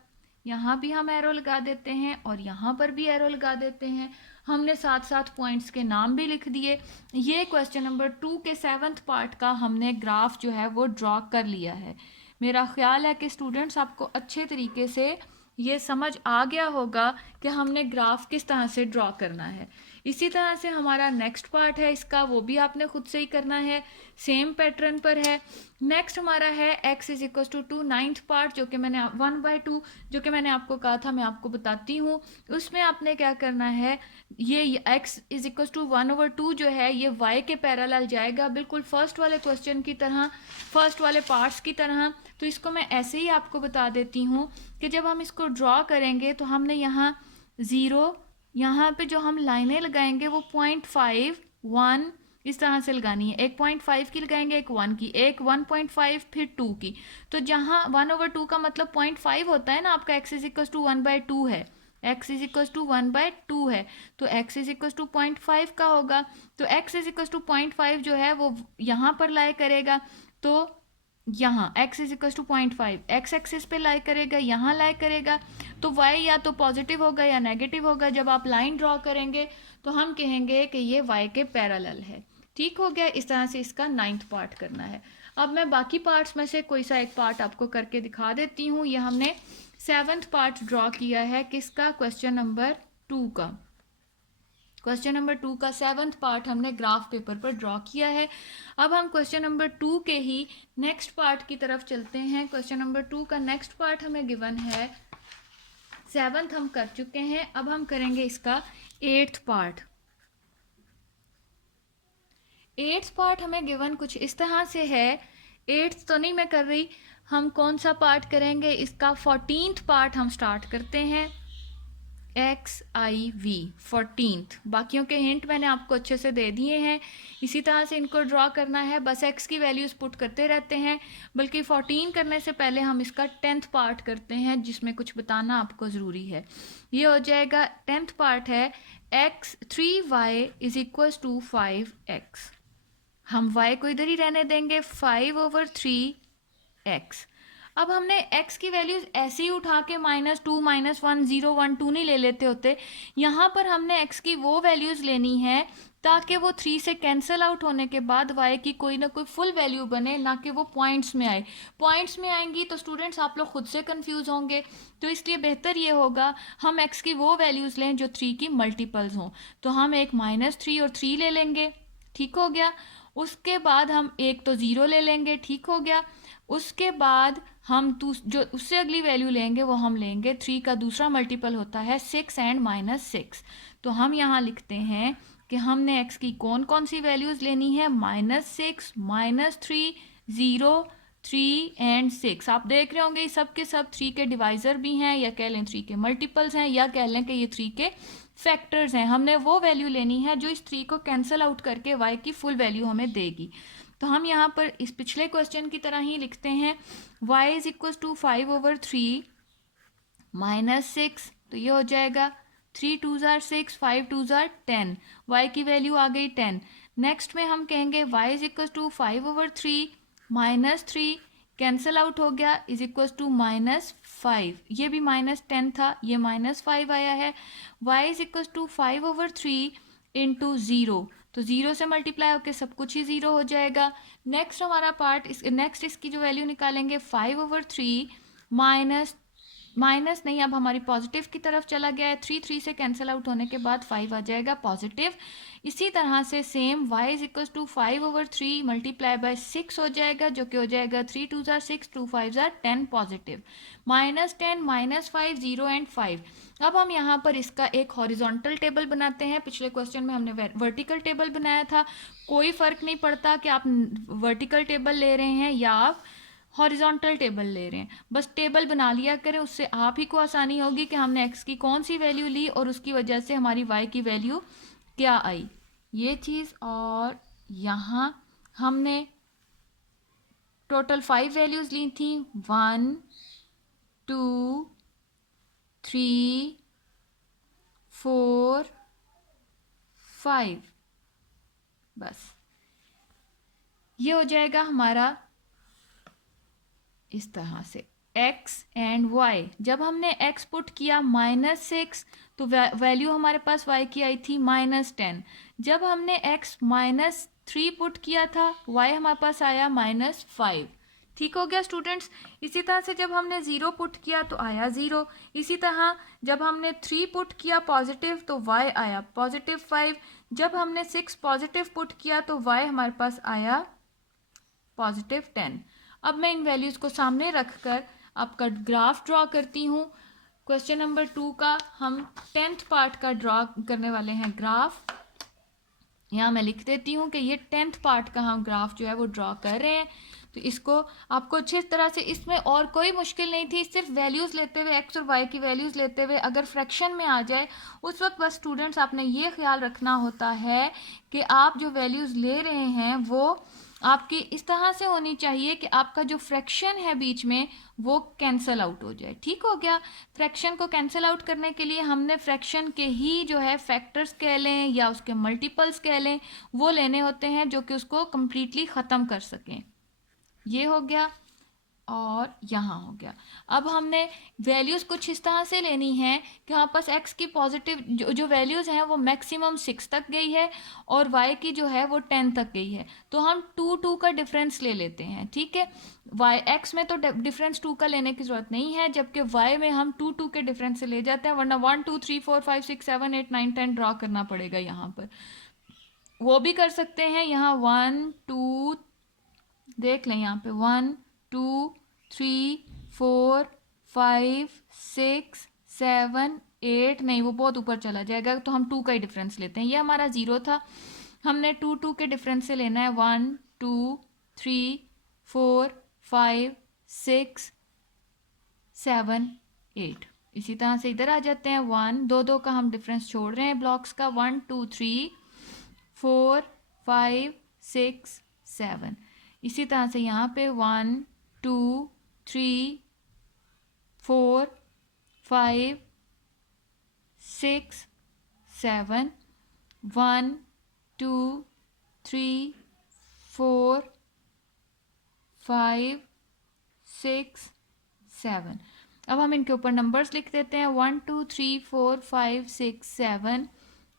यहाँ भी हम एरो लगा देते हैं और यहाँ पर भी एरो लगा देते हैं। हमने साथ साथ पॉइंट्स के नाम भी लिख दिए। ये क्वेश्चन नंबर 2 के 7th पार्ट का हमने ग्राफ जो है वो ड्रॉ कर लिया है। मेरा ख्याल है कि स्टूडेंट्स आपको अच्छे तरीके से ये समझ आ गया होगा कि हमने ग्राफ किस तरह से ड्रॉ करना है। इसी तरह से हमारा नेक्स्ट पार्ट है इसका, वो भी आपने खुद से ही करना है, सेम पैटर्न पर है। नेक्स्ट हमारा है x is equal to 2, 9th part, जो कि मैंने 1/2 जो कि मैंने आपको कहा था, मैं आपको बताती हूँ। उसमें आपने क्या करना है, ये x इज इक्वल टू 1/2 जो है ये y के पैरेलल जाएगा, बिल्कुल फर्स्ट वाले क्वेश्चन की तरह, फर्स्ट वाले पार्ट्स की तरह। तो इसको मैं ऐसे ही आपको बता देती हूँ कि जब हम इसको ड्रॉ करेंगे तो हमने यहाँ 0, यहाँ पे जो हम लाइनें लगाएंगे वो 0.5 1 इस तरह से लगानी है। एक 0.5 की लगाएंगे, एक 1 की, एक 1.5 फिर 2 की। तो जहाँ 1/2 का मतलब 0.5 होता है ना, आपका x इज इक्वल टू 1/2 है, x इज इक्वल टू 1/2 है, तो x इज इक्वल टू 0.5 का होगा। तो x इज इक्वल टू 0.5 जो है वो यहाँ पर लाई करेगा। तो यहाँ x is equal to 0.5 x axis पे लाई करेगा, यहाँ लाई करेगा। तो y या तो पॉजिटिव होगा या नेगेटिव होगा। जब आप लाइन ड्रॉ करेंगे तो हम कहेंगे कि ये y के पैरेलल है। ठीक हो गया। इस तरह से इसका 9th पार्ट करना है। अब मैं बाकी पार्ट्स में से कोई सा एक पार्ट आपको करके दिखा देती हूँ। ये हमने 7th पार्ट ड्रॉ किया है किसका? क्वेश्चन नंबर 2 का। क्वेश्चन नंबर 2 का 7th पार्ट हमने ग्राफ पेपर पर ड्रॉ किया है। अब हम क्वेश्चन नंबर 2 के ही नेक्स्ट पार्ट की तरफ चलते हैं। क्वेश्चन नंबर 2 का नेक्स्ट पार्ट हमें गिवन है, 7th हम कर चुके हैं। अब हम करेंगे इसका 8th पार्ट। 8th पार्ट हमें गिवन कुछ इस तरह से है 8th तो नहीं मैं कर रही, हम कौन सा पार्ट करेंगे, इसका 14th पार्ट हम स्टार्ट करते हैं। XIV 14th, बाकियों के हिंट मैंने आपको अच्छे से दे दिए हैं, इसी तरह से इनको ड्रॉ करना है, बस x की वैल्यूज़ पुट करते रहते हैं। बल्कि 14 करने से पहले हम इसका 10th पार्ट करते हैं जिसमें कुछ बताना आपको ज़रूरी है। ये हो जाएगा 10th पार्ट है x 3y is equals to 5x। हम y को इधर ही रहने देंगे, 5/3x। अब हमने x की वैल्यूज ऐसे ही उठा के -2 -1 0 1 2 नहीं ले लेते होते, यहाँ पर हमने x की वो वैल्यूज लेनी है ताकि वो 3 से कैंसिल आउट होने के बाद y की कोई ना कोई फुल वैल्यू बने, ना कि वो पॉइंट्स में आए। पॉइंट्स में आएंगी तो स्टूडेंट्स आप लोग खुद से कंफ्यूज होंगे, तो इसलिए बेहतर ये होगा हम x की वो वैल्यूज लें जो 3 की मल्टीपल्स हों। तो हम एक -3 और 3 ले लेंगे, ठीक हो गया। उसके बाद हम एक तो 0 ले लेंगे, ठीक हो गया। उसके बाद हम जो उससे अगली वैल्यू लेंगे वो हम लेंगे 3 का दूसरा मल्टीपल होता है 6 एंड -6। तो हम यहाँ लिखते हैं कि हमने x की कौन कौन सी वैल्यूज लेनी है, -6 -3 0 3 एंड 6। आप देख रहे होंगे सब के सब 3 के डिवाइजर भी हैं, या कह लें 3 के मल्टीपल्स हैं, या कह लें कि ये 3 के फैक्टर्स हैं। हमने वो वैल्यू लेनी है जो इस 3 को कैंसिल आउट करके y की फुल वैल्यू हमें देगी। तो हम यहाँ पर इस पिछले क्वेश्चन की तरह ही लिखते हैं y इज इक्वल टू 5/3 -6। तो ये हो जाएगा 3 2 6 5 2 10, y की वैल्यू आ गई 10। नेक्स्ट में हम कहेंगे y is equal to 5/3 -3 cancel out हो गया इज इक्वल टू -5, ये भी -10 था, ये -5 आया है। y is equal to 5/3 into 0, तो 0 से मल्टीप्लाई होकर सब कुछ ही 0 हो जाएगा। नेक्स्ट हमारा पार्ट नेक्स्ट इसकी जो वैल्यू निकालेंगे 5/3 माइनस नहीं, अब हमारी पॉजिटिव की तरफ चला गया है, 3 से कैंसिल आउट होने के बाद 5 आ जाएगा पॉजिटिव। इसी तरह से same y is equal to 5/3 multiply by 6 हो जाएगा, जो कि हो जाएगा 3 2 6 2 5 10 पॉजिटिव, -10 -5 0 एंड 5। अब हम यहाँ पर इसका एक हॉरिजॉन्टल टेबल बनाते हैं। पिछले क्वेश्चन में हमने वर्टिकल टेबल बनाया था, कोई फ़र्क नहीं पड़ता कि आप वर्टिकल टेबल ले रहे हैं या आप हॉरिजॉन्टल टेबल ले रहे हैं, बस टेबल बना लिया करें, उससे आप ही को आसानी होगी कि हमने x की कौन सी वैल्यू ली और उसकी वजह से हमारी y की वैल्यू क्या आई, ये चीज़। और यहाँ हमने टोटल 5 वैल्यूज़ ली थी, 1 2 3 4 5, बस ये हो जाएगा हमारा इस तरह से x एंड y। जब हमने x पुट किया -6 तो वैल्यू हमारे पास y की आई थी -10। जब हमने x -3 पुट किया था y हमारे पास आया -5, ठीक हो गया स्टूडेंट्स। इसी तरह से जब हमने 0 पुट किया तो आया 0। इसी तरह जब हमने 3 पुट किया पॉजिटिव तो y आया +5। जब हमने 6 पॉजिटिव पुट किया तो y हमारे पास आया +10। अब मैं इन वैल्यूज़ को सामने रखकर आपका ग्राफ ड्रॉ करती हूँ। क्वेश्चन नंबर 2 का हम 10th पार्ट का ड्रॉ करने वाले हैं ग्राफ। यहाँ मैं लिख देती हूँ कि ये 10th पार्ट का हम ग्राफ जो है वो ड्रॉ कर रहे हैं। तो इसको आपको अच्छी तरह से, इसमें और कोई मुश्किल नहीं थी, सिर्फ वैल्यूज़ लेते हुए x और y की वैल्यूज़ लेते हुए अगर फ्रैक्शन में आ जाए उस वक्त बस स्टूडेंट्स आपने ये ख्याल रखना होता है कि आप जो वैल्यूज़ ले रहे हैं वो आपकी इस तरह से होनी चाहिए कि आपका जो फ्रैक्शन है बीच में वो कैंसिल आउट हो जाए, ठीक हो गया। फ्रैक्शन को कैंसिल आउट करने के लिए हमने फ्रैक्शन के ही जो है फैक्टर्स कह लें या उसके मल्टीपल्स कह लें वो लेने होते हैं जो कि उसको कम्प्लीटली ख़त्म कर सकें। ये हो गया और यहाँ हो गया। अब हमने वैल्यूज़ कुछ इस तरह से लेनी है कि हमारे पास x की पॉजिटिव जो वैल्यूज़ हैं वो मैक्सिमम 6 तक गई है और y की जो है वो 10 तक गई है। तो हम 2 2 का डिफरेंस ले लेते हैं, ठीक है। x में तो डिफरेंस 2 का लेने की ज़रूरत नहीं है, जबकि y में हम 2 2 के डिफरेंस से ले जाते हैं, वरना 1 2 3 4 5 6 7 8 9 10 ड्रॉ करना पड़ेगा। यहाँ पर वो भी कर सकते हैं, यहाँ 1 2 देख लें, यहाँ पे 1 2 3 4 5 6 7 8, नहीं वो बहुत ऊपर चला जाएगा, तो हम 2 का ही डिफरेंस लेते हैं। ये हमारा 0 था, हमने 2 2 के डिफरेंस से लेना है 1 2 3 4 5 6 7 8। इसी तरह से इधर आ जाते हैं 1, दो दो का हम डिफरेंस छोड़ रहे हैं ब्लॉक्स का, 1 2 3 4 5 6 7। इसी तरह से यहाँ पे 1 2 3 4 5 6 7 1 2 3 4 5 6 7। अब हम इनके ऊपर नंबर्स लिख देते हैं 1 2 3 4 5 6 7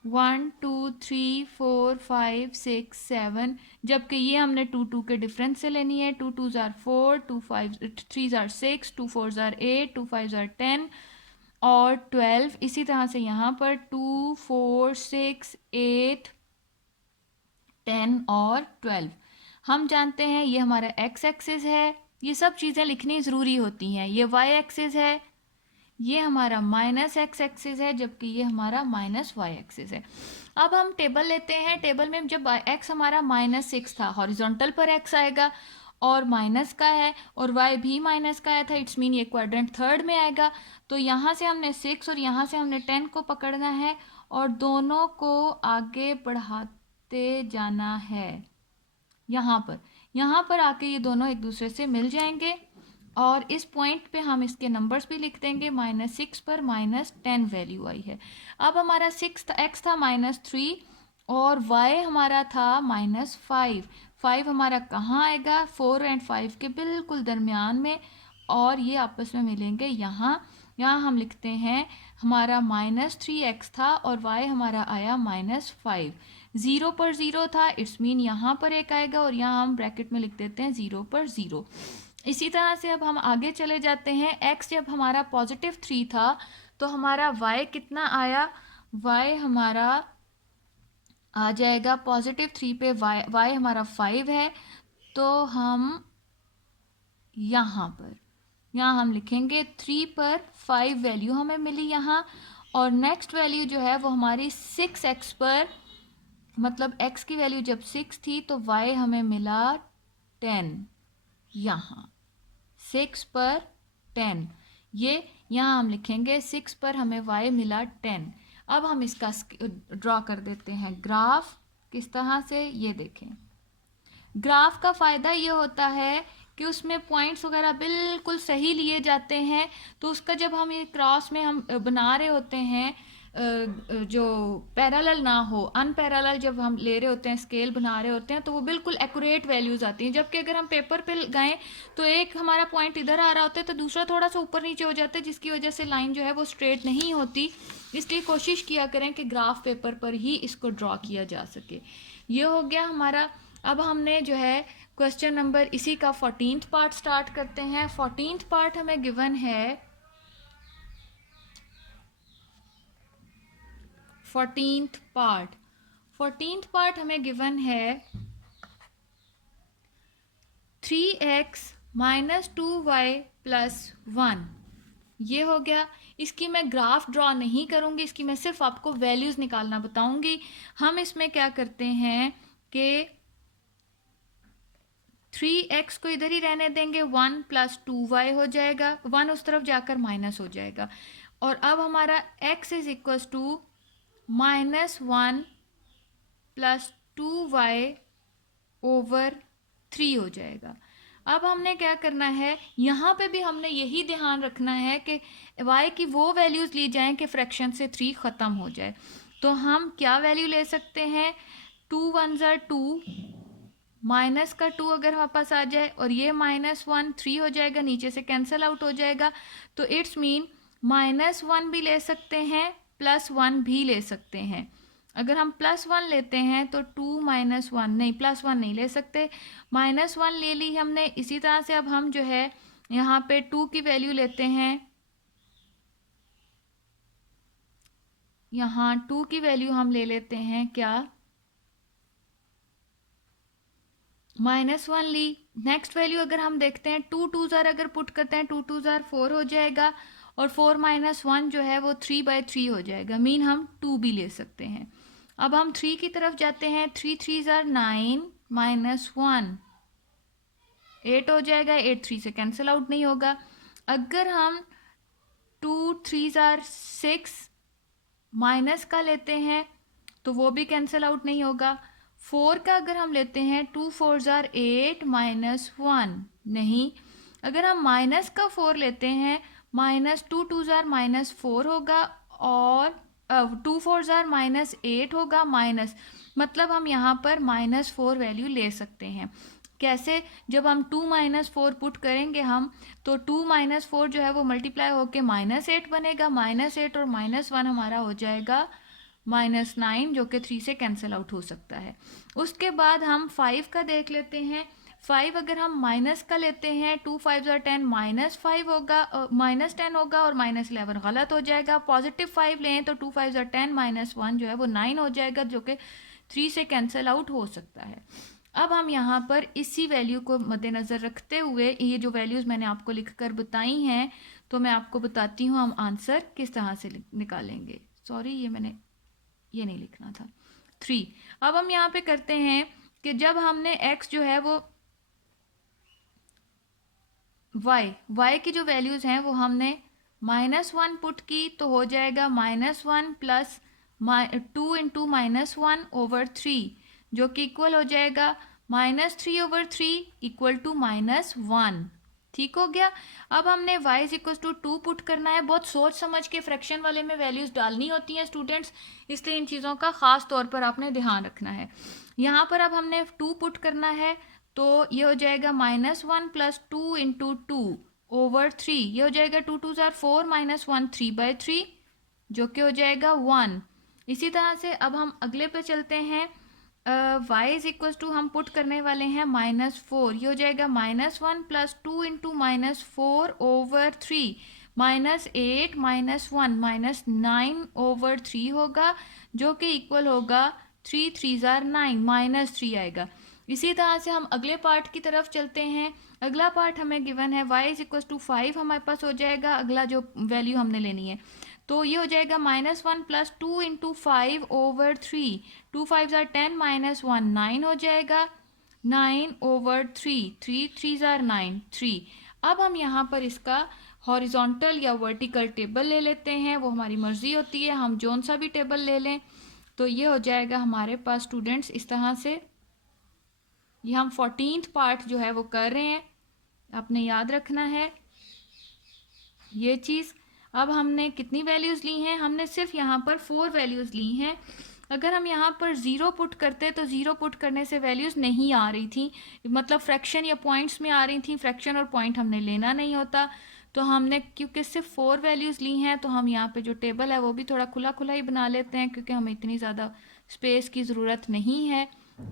1 2 3 4 5 6 7, जबकि ये हमने 2 2 के डिफरेंस से लेनी है। 2 2 ज़ार 4, 2 5 3 ज़ार 6, 2 4 ज़ार 8, 2 5 ज़ार 10 और 12। इसी तरह से यहाँ पर 2 4 6 8 10 और 12। हम जानते हैं ये हमारा एक्स एक्सिस है, ये सब चीज़ें लिखनी ज़रूरी होती हैं। ये वाई एक्सिस है, ये हमारा माइनस एक्स एक्सिस है, जबकि ये हमारा माइनस वाई एक्सिस है। अब हम टेबल लेते हैं। टेबल में जब एक्स हमारा -6 था, हॉरिजॉन्टल पर एक्स आएगा और माइनस का है, और वाई भी माइनस का आया था, इट्स मीन ये क्वाड्रेंट थर्ड में आएगा। तो यहाँ से हमने 6 और यहाँ से हमने 10 को पकड़ना है और दोनों को आगे बढ़ाते जाना है। यहाँ पर आके ये दोनों एक दूसरे से मिल जाएंगे और इस पॉइंट पे हम इसके नंबर्स भी लिख देंगे। -6 पर -10 वैल्यू आई है। अब हमारा एक्स था -3 और वाई हमारा था -5। 5 हमारा कहाँ आएगा? 4 और 5 के बिल्कुल दरमियान में, और ये आपस में मिलेंगे यहाँ हम लिखते हैं हमारा -3x था और y हमारा आया -5। 0 पर 0 था, इट्स मीन यहाँ पर एक आएगा और यहाँ हम ब्रैकेट में लिख देते हैं 0 पर 0। इसी तरह से अब हम आगे चले जाते हैं। x जब हमारा +3 था तो हमारा y कितना आया? y हमारा आ जाएगा +3 पे y हमारा 5 है, तो हम यहाँ हम लिखेंगे 3 पर 5 वैल्यू हमें मिली यहाँ, और नेक्स्ट वैल्यू जो है वो हमारी 6x पर, मतलब x की वैल्यू जब 6 थी तो y हमें मिला 10। यहाँ 6 पर 10, ये यहाँ हम लिखेंगे 6 पर हमें y मिला 10। अब हम इसका ड्रॉ कर देते हैं ग्राफ। किस तरह से, ये देखें। ग्राफ का फ़ायदा ये होता है कि उसमें पॉइंट्स वगैरह बिल्कुल सही लिए जाते हैं। तो उसका जब हम ये क्रॉस में हम बना रहे होते हैं, जो पैरेलल ना हो, अनपैरेलल जब हम ले रहे होते हैं, स्केल बना रहे होते हैं, तो वो बिल्कुल एक्यूरेट वैल्यूज़ आती हैं। जबकि अगर हम पेपर पे गए तो एक हमारा पॉइंट इधर आ रहा होता है तो दूसरा थोड़ा सा ऊपर नीचे हो जाता है, जिसकी वजह से लाइन जो है वो स्ट्रेट नहीं होती। इसलिए कोशिश किया करें कि ग्राफ पेपर पर ही इसको ड्रॉ किया जा सके। ये हो गया हमारा। अब हमने जो है क्वेश्चन नंबर इसी का 14th पार्ट स्टार्ट करते हैं। 14th पार्ट हमें गिवन है 14th पार्ट हमें गिवन है 3x - 2y + 1। ये हो गया। इसकी मैं ग्राफ ड्रॉ नहीं करूँगी, इसकी मैं सिर्फ आपको वैल्यूज़ निकालना बताऊँगी। हम इसमें क्या करते हैं कि 3x को इधर ही रहने देंगे, 1 + 2y हो जाएगा, 1 उस तरफ जाकर माइनस हो जाएगा, और अब हमारा x = -1 + 2y/3 हो जाएगा। अब हमने क्या करना है, यहाँ पे भी हमने यही ध्यान रखना है कि y की वो वैल्यूज़ ली जाएं कि फ्रैक्शन से 3 ख़त्म हो जाए। तो हम क्या वैल्यू ले सकते हैं? 2 1 ज़ार 2, माइनस का 2 अगर हमारे पास आ जाए और ये -1 3 हो जाएगा, नीचे से कैंसिल आउट हो जाएगा। तो इट्स मीन -1 भी ले सकते हैं, +1 भी ले सकते हैं। अगर हम +1 लेते हैं तो 2 - 1 नहीं, +1 नहीं ले सकते, -1 ले ली हमने। इसी तरह से अब हम जो है यहाँ पे 2 की वैल्यू लेते हैं, यहाँ 2 की वैल्यू हम ले लेते हैं क्या? -1 ली। नेक्स्ट वैल्यू अगर हम देखते हैं 2 2 ज़ार अगर पुट करते हैं, 2 2 ज़ार 4 हो जाएगा, और 4 - 1 जो है वो 3/3 हो जाएगा, मीन हम 2 भी ले सकते हैं। अब हम 3 की तरफ जाते हैं, 3 3 ज़ार 9 - 1, 8 हो जाएगा, 8 3 से कैंसिल आउट नहीं होगा। अगर हम 2 3 आर 6 माइनस का लेते हैं तो वो भी कैंसिल आउट नहीं होगा। 4 का अगर हम लेते हैं 2 4 जार 8 माइनस 1 नहीं। अगर हम माइनस का 4 लेते हैं -2 2 जार -4 होगा और 2 4 जार -8 होगा माइनस, मतलब हम यहाँ पर -4 वैल्यू ले सकते हैं। कैसे? जब हम 2 -4 पुट करेंगे हम, तो 2 -4 जो है वो मल्टीप्लाई होके -8 बनेगा, -8 और -1 हमारा हो जाएगा -9, जो कि 3 से कैंसिल आउट हो सकता है। उसके बाद हम 5 का देख लेते हैं। 5 अगर हम माइनस का लेते हैं 2 5 जार 10 -5 होगा, -10 होगा और -11 गलत हो जाएगा। पॉजिटिव 5 लें तो 2 5 जार 10 -1 जो है वो 9 हो जाएगा, जो कि 3 से कैंसिल आउट हो सकता है। अब हम यहाँ पर इसी वैल्यू को मद्देनज़र रखते हुए, ये जो वैल्यूज़ मैंने आपको लिखकर बताई हैं, तो मैं आपको बताती हूँ हम आंसर किस तरह से निकालेंगे। सॉरी, ये नहीं लिखना था। 3। अब हम यहाँ पे करते हैं कि जब हमने x जो है वो y की जो वैल्यूज़ हैं वो हमने -1 पुट की, तो हो जाएगा -1 प्लस 2 इंटू -1/3, जो कि इक्वल हो जाएगा -3/3 इक्वल टू -1। ठीक हो गया। अब हमने y is equal to 2 put करना है। बहुत सोच समझ के फ्रैक्शन वाले में वैल्यूज डालनी होती हैं स्टूडेंट्स, इसलिए इन चीज़ों का ख़ास तौर पर आपने ध्यान रखना है। यहाँ पर अब हमने 2 पुट करना है, तो ये हो जाएगा -1 प्लस 2 इंटू 2/3, ये हो जाएगा 2 2 जार 4 -1 3/3, जो कि हो जाएगा 1। इसी तरह से अब हम अगले पे चलते हैं। y इज इक्वल टू हम पुट करने वाले हैं -4, ये हो जाएगा -1 प्लस 2 इंटू -4/3, -8 -1 -9/3 होगा, जो कि इक्वल होगा 3 3 जार 9 -3 आएगा। इसी तरह से हम अगले पार्ट की तरफ चलते हैं। अगला पार्ट हमें गिवन है y इज इक्वल टू 5 हमारे पास हो जाएगा अगला जो वैल्यू हमने लेनी है, तो ये हो जाएगा -1 प्लस 2 इंटू 5/3, 2 5 जार 10 -1 9 हो जाएगा, 9/3, 3 3 जार 9 3। अब हम यहाँ पर इसका हॉरिजॉन्टल या वर्टिकल टेबल ले लेते हैं, वो हमारी मर्जी होती है, हम जोन सा भी टेबल ले लें। तो ये हो जाएगा हमारे पास स्टूडेंट्स इस तरह से। ये हम 14th पार्ट जो है वो कर रहे हैं, आपने याद रखना है ये चीज़। अब हमने कितनी वैल्यूज़ ली हैं? हमने सिर्फ यहाँ पर 4 वैल्यूज़ ली हैं। अगर हम यहाँ पर 0 पुट करते तो 0 पुट करने से वैल्यूज़ नहीं आ रही थी, मतलब फ्रैक्शन या पॉइंट्स में आ रही थी। फ्रैक्शन और पॉइंट हमने लेना नहीं होता, तो हमने क्योंकि सिर्फ 4 वैल्यूज़ ली हैं, तो हम यहाँ पे जो टेबल है वो भी थोड़ा खुला खुला ही बना लेते हैं, क्योंकि हमें इतनी ज़्यादा स्पेस की ज़रूरत नहीं है।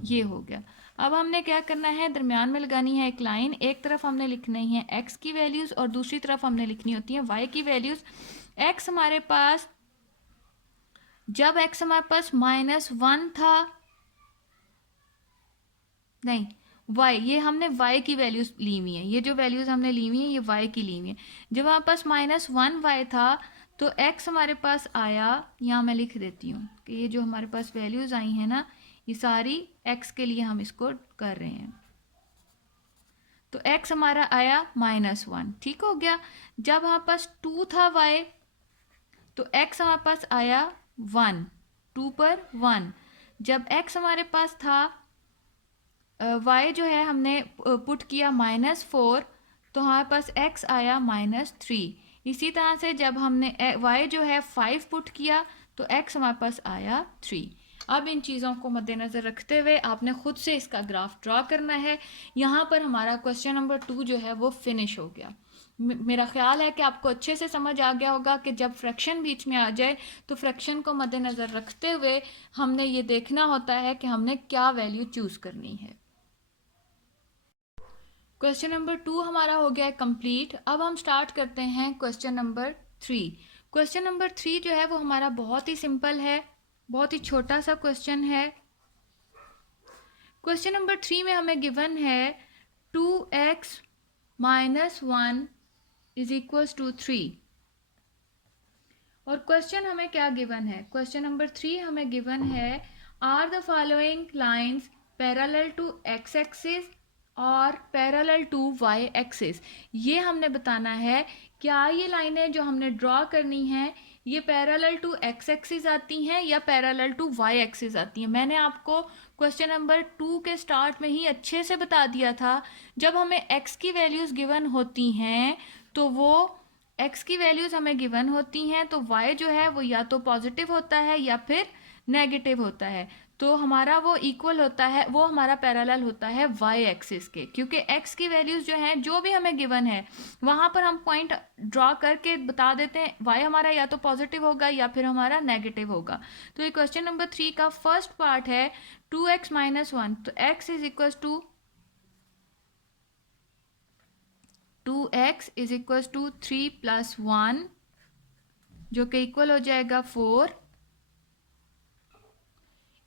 ये हो गया। अब हमने क्या करना है, दरमियान में लगानी है एक लाइन। एक तरफ हमने लिखनी है x की वैल्यूज़ और दूसरी तरफ हमने लिखनी होती है y की वैल्यूज़। x हमारे पास, जब x हमारे पास -1 था, नहीं y, ये हमने y की वैल्यूज़ ली हुई हैं, ये जो वैल्यूज़ हमने ली हुई हैं ये y की ली हुई हैं। जब हमारे पास -1y था तो x हमारे पास आया, यहाँ मैं लिख देती हूँ कि ये जो हमारे पास वैल्यूज़ आई हैं ना, ये सारी x के लिए हम इसको कर रहे हैं। तो x हमारा आया -1, ठीक हो गया। जब हमारे पास 2 था y, तो x हमारे पास आया 1, 2 पर 1। जब x हमारे पास था, y जो है हमने पुट किया -4, तो हमारे पास x आया -3। इसी तरह से जब हमने y जो है 5 पुट किया, तो x हमारे पास आया 3। अब इन चीज़ों को मद्देनज़र रखते हुए आपने ख़ुद से इसका ग्राफ ड्रा करना है। यहाँ पर हमारा क्वेश्चन नंबर 2 जो है वो फिनिश हो गया। मेरा ख्याल है कि आपको अच्छे से समझ आ गया होगा कि जब फ्रैक्शन बीच में आ जाए तो फ्रैक्शन को मद्देनज़र रखते हुए हमने ये देखना होता है कि हमने क्या वैल्यू चूज़ करनी है। क्वेश्चन नंबर 2 हमारा हो गया है कंप्लीट। अब हम स्टार्ट करते हैं क्वेश्चन नंबर 3। क्वेश्चन नंबर 3 जो है वो हमारा बहुत ही सिंपल है, बहुत ही छोटा सा क्वेश्चन है। क्वेश्चन नंबर 3 में हमें गिवन है 2x - 1 इज इक्वल्स टू 3। और क्वेश्चन हमें क्या गिवन है? क्वेश्चन नंबर 3 हमें गिवन है, are the following lines parallel to x axis और पैरेलल टू वाई एक्सिस। ये हमने बताना है क्या ये लाइनें जो हमने ड्रॉ करनी है ये पैरेलल टू एक्स एक्सिस आती हैं या पैरेलल टू वाई एक्सिस आती हैं। मैंने आपको क्वेश्चन नंबर 2 के स्टार्ट में ही अच्छे से बता दिया था, जब हमें एक्स की वैल्यूज गिवन होती हैं तो वो एक्स की वैल्यूज हमें गिवन होती हैं तो वाई जो है वो या तो पॉजिटिव होता है या फिर नेगेटिव होता है। तो हमारा वो इक्वल होता है, वो हमारा पैरेलल होता है वाई एक्सिस के, क्योंकि एक्स की वैल्यूज जो हैं जो भी हमें गिवन है वहां पर हम पॉइंट ड्रॉ करके बता देते हैं वाई हमारा या तो पॉजिटिव होगा या फिर हमारा नेगेटिव होगा। तो ये क्वेश्चन नंबर 3 का फर्स्ट पार्ट है 2x-1। तो x is equal to 2x is equal to 3 + 1 जो कि इक्वल हो जाएगा 4।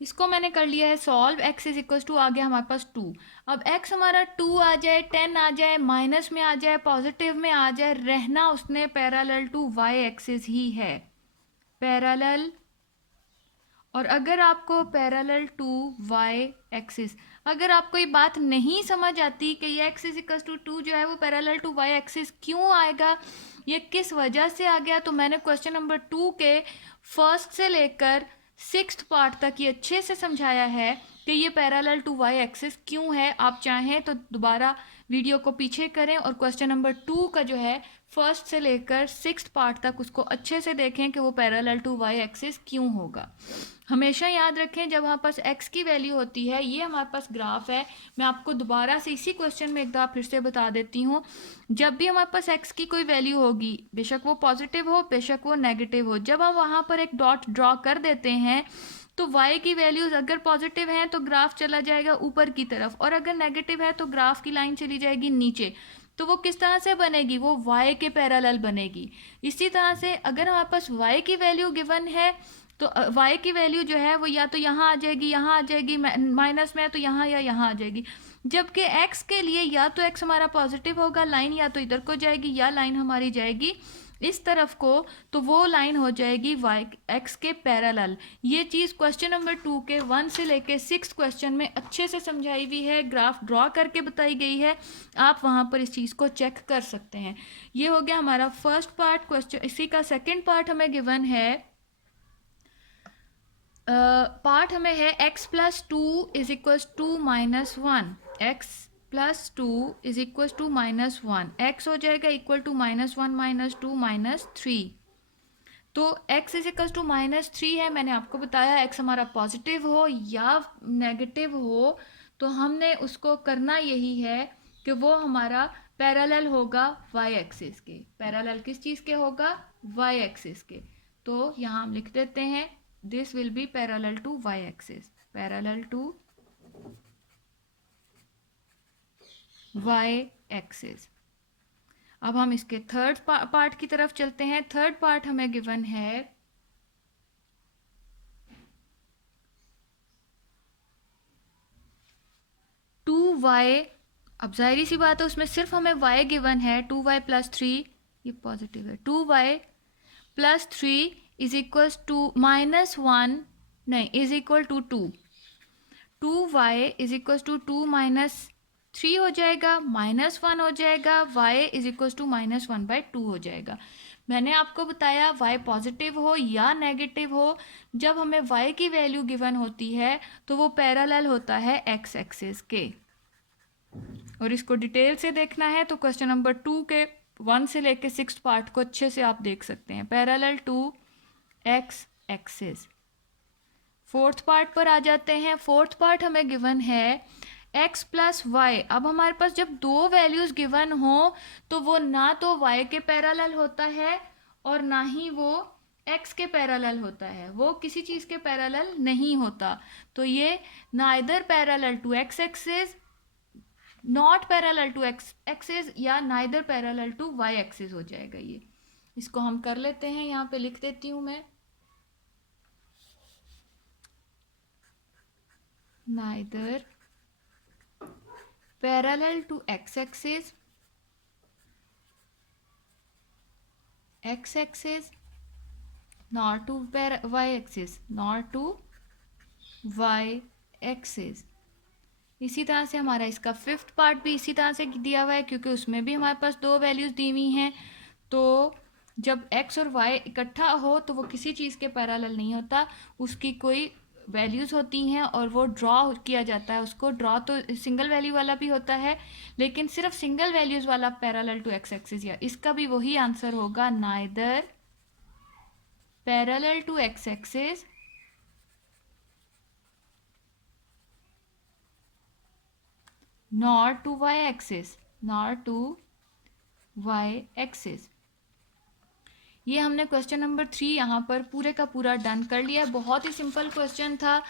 इसको मैंने कर लिया है solve. x is equal to आ गया हमारे पास 2। अब x हमारा 2 आ जाए, 10 आ जाए, माइनस में आ जाए, पॉजिटिव में आ जाए, रहना उसने पैरेलल टू वाई एक्सिस ही है, पैरेलल। और अगर आपको पैरेलल टू वाई एक्सिस, अगर आपको ये बात नहीं समझ आती कि ये x इज इक्वल टू 2 जो है वो पैरेलल टू वाई एक्सिस क्यों आएगा, ये किस वजह से आ गया, तो मैंने क्वेश्चन नंबर 2 के फर्स्ट से लेकर 6th पार्ट तक ये अच्छे से समझाया है कि ये पैरेलल टू वाई एक्सिस क्यों है। आप चाहें तो दोबारा वीडियो को पीछे करें और क्वेश्चन नंबर 2 का जो है फर्स्ट से लेकर 6th पार्ट तक उसको अच्छे से देखें कि वो पैरेलल टू वाई एक्सिस क्यों होगा। हमेशा याद रखें जब हमारे पास x की वैल्यू होती है, ये हमारे पास ग्राफ है, मैं आपको दोबारा से इसी क्वेश्चन में एक दफ़ा फिर से बता देती हूँ। जब भी हमारे पास x की कोई वैल्यू होगी, बेशक वो पॉजिटिव हो बेशक वो नेगेटिव हो, जब हम वहाँ पर एक डॉट ड्रॉ कर देते हैं तो y की वैल्यूज अगर पॉजिटिव हैं तो ग्राफ चला जाएगा ऊपर की तरफ, और अगर नेगेटिव है तो ग्राफ की लाइन चली जाएगी नीचे। तो वो किस तरह से बनेगी, वो y के पैरेलल बनेगी। इसी तरह से अगर हमारे पास y की वैल्यू गिवन है तो y की वैल्यू जो है वो या तो यहाँ आ जाएगी, यहाँ आ जाएगी, माइनस में है तो यहाँ या यहाँ आ जाएगी। जबकि x के लिए या तो x हमारा पॉजिटिव होगा, लाइन या तो इधर को जाएगी या लाइन हमारी जाएगी इस तरफ को, तो वो लाइन हो जाएगी y x के पैरेलल। ये चीज़ क्वेश्चन नंबर 2 के 1 से लेके 6 क्वेश्चन में अच्छे से समझाई हुई है, ग्राफ ड्रॉ करके बताई गई है, आप वहाँ पर इस चीज़ को चेक कर सकते हैं। ये हो गया हमारा फर्स्ट पार्ट क्वेश्चन। इसी का सेकेंड पार्ट हमें गिवन है, पार्ट हमें है x + 2 is equal to -1, x + 2 is equal to -1, x हो जाएगा इक्वल टू -1 -2 -3। तो x इज इक्वल टू -3 है, मैंने आपको बताया x हमारा पॉजिटिव हो या नेगेटिव हो तो हमने उसको करना यही है कि वो हमारा पैरेलल होगा y एक्सिस के। पैरेलल किस चीज़ के होगा, y एक्सिस के। तो यहाँ हम लिख देते हैं this will be parallel to y axis, parallel to y axis। अब हम इसके थर्ड पार्ट की तरफ चलते हैं। थर्ड पार्ट हमें गिवन है 2y। अब जाहिर सी बात है उसमें सिर्फ हमें y गिवन है, 2y + 3, ये पॉजिटिव है, 2y + 3 इज इक्वल टू -1 नहीं is equal to 2, 2y is equal to 2 - 3 हो जाएगा, -1 हो जाएगा, y इज इक्वल टू -1/2 हो जाएगा। मैंने आपको बताया y पॉजिटिव हो या नेगेटिव हो, जब हमें y की वैल्यू गिवन होती है तो वो पैरेलल होता है x एक्सिस के। और इसको डिटेल से देखना है तो क्वेश्चन नंबर 2 के 1 से लेके 6 पार्ट को अच्छे से आप देख सकते हैं, parallel to x axis. Fourth part पर आ जाते हैं। फोर्थ पार्ट हमें गिवन है x + y। अब हमारे पास जब दो वैल्यूज गिवन हो तो वो ना तो y के पैरेलल होता है और ना ही वो x के पैरेलल होता है, वो किसी चीज के पैरेलल नहीं होता। तो ये neither parallel to x axis, not parallel to x axis या neither parallel to y axis हो जाएगा। ये इसको हम कर लेते हैं, यहाँ पे लिख देती हूँ मैं, neither parallel to x axis nor to y axis, nor to y axis। इसी तरह से हमारा इसका फिफ्थ पार्ट भी इसी तरह से दिया हुआ है, क्योंकि उसमें भी हमारे पास दो वैल्यूज़ दी हुई हैं। तो जब x और y इकट्ठा हो तो वो किसी चीज़ के पैरेलल नहीं होता, उसकी कोई वैल्यूज़ होती हैं और वो ड्रॉ किया जाता है। उसको ड्रॉ तो सिंगल वैल्यू वाला भी होता है, लेकिन सिर्फ सिंगल वैल्यूज़ वाला पैरेलल टू x एक्सिस, या इसका भी वही आंसर होगा, neither parallel to x axis nor to y axis, nor to y axis. ये हमने क्वेश्चन नंबर 3 यहाँ पर पूरे का पूरा डन कर लिया है। बहुत ही सिंपल क्वेश्चन था।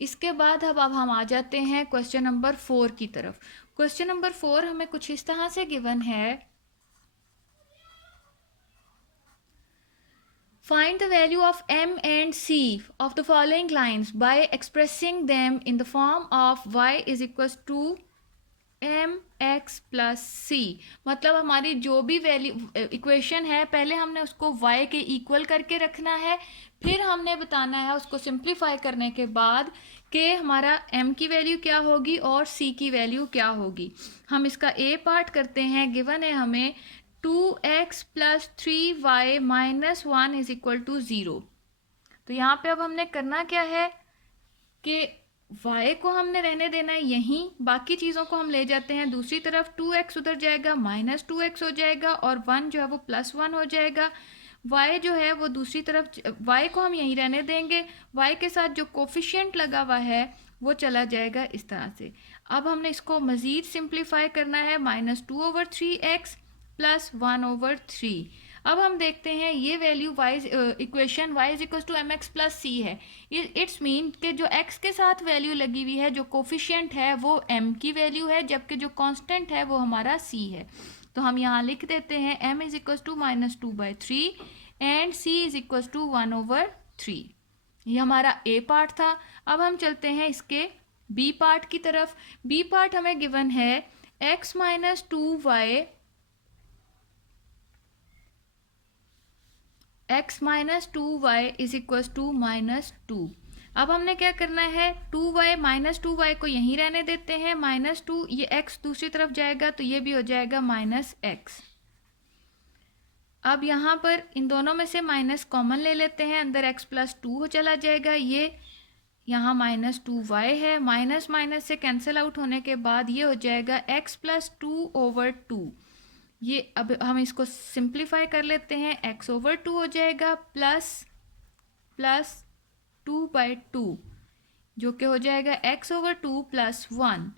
इसके बाद अब हम आ जाते हैं क्वेश्चन नंबर 4 की तरफ। क्वेश्चन नंबर 4 हमें कुछ इस तरह से गिवन है, find the value of m and c of the following lines by expressing them in the form of y is equals to mx plus C. मतलब हमारी जो भी वैल्यू इक्वेशन है, पहले हमने उसको y के इक्वल करके रखना है, फिर हमने बताना है उसको सिंप्लीफाई करने के बाद कि हमारा m की वैल्यू क्या होगी और c की वैल्यू क्या होगी। हम इसका a पार्ट करते हैं। गिवन है हमें 2x plus 3y minus 1 is equal to 0। तो यहाँ पे अब हमने करना क्या है कि y को हमने रहने देना है यहीं, बाकी चीज़ों को हम ले जाते हैं दूसरी तरफ। 2x उधर जाएगा, माइनस 2x हो जाएगा, और 1 जो है वो प्लस 1 हो जाएगा। y जो है वो दूसरी तरफ, y को हम यहीं रहने देंगे, y के साथ जो कोफिशिएंट लगा हुआ है वो चला जाएगा इस तरह से। अब हमने इसको मज़ीद सिंप्लीफाई करना है, -2/3x प्लस 1/3। अब हम देखते हैं ये value equation y is equal to M X plus C है। इट्स मीन कि जो x के साथ वैल्यू लगी हुई है, जो कोफिशिएंट है वो m की वैल्यू है, जबकि जो कांस्टेंट है वो हमारा c है। तो हम यहाँ लिख देते हैं m is equal to -2/3 and c is equal to 1/3। ये हमारा a पार्ट था। अब हम चलते हैं इसके b पार्ट की तरफ। b पार्ट हमें गिवन है x minus 2y x minus 2y is equal to -2। अब हमने क्या करना है, 2y माइनस 2y को यहीं रहने देते हैं, -2, ये x दूसरी तरफ जाएगा तो ये भी हो जाएगा -x। अब यहाँ पर इन दोनों में से माइनस कॉमन ले लेते हैं, अंदर x प्लस 2 हो चला जाएगा। ये यहाँ -2y है, माइनस माइनस से कैंसिल आउट होने के बाद ये हो जाएगा x प्लस 2/2। ये अब हम इसको सिंप्लीफाई कर लेते हैं, x/2 हो जाएगा प्लस 2/2, जो कि हो जाएगा x/2 प्लस 1।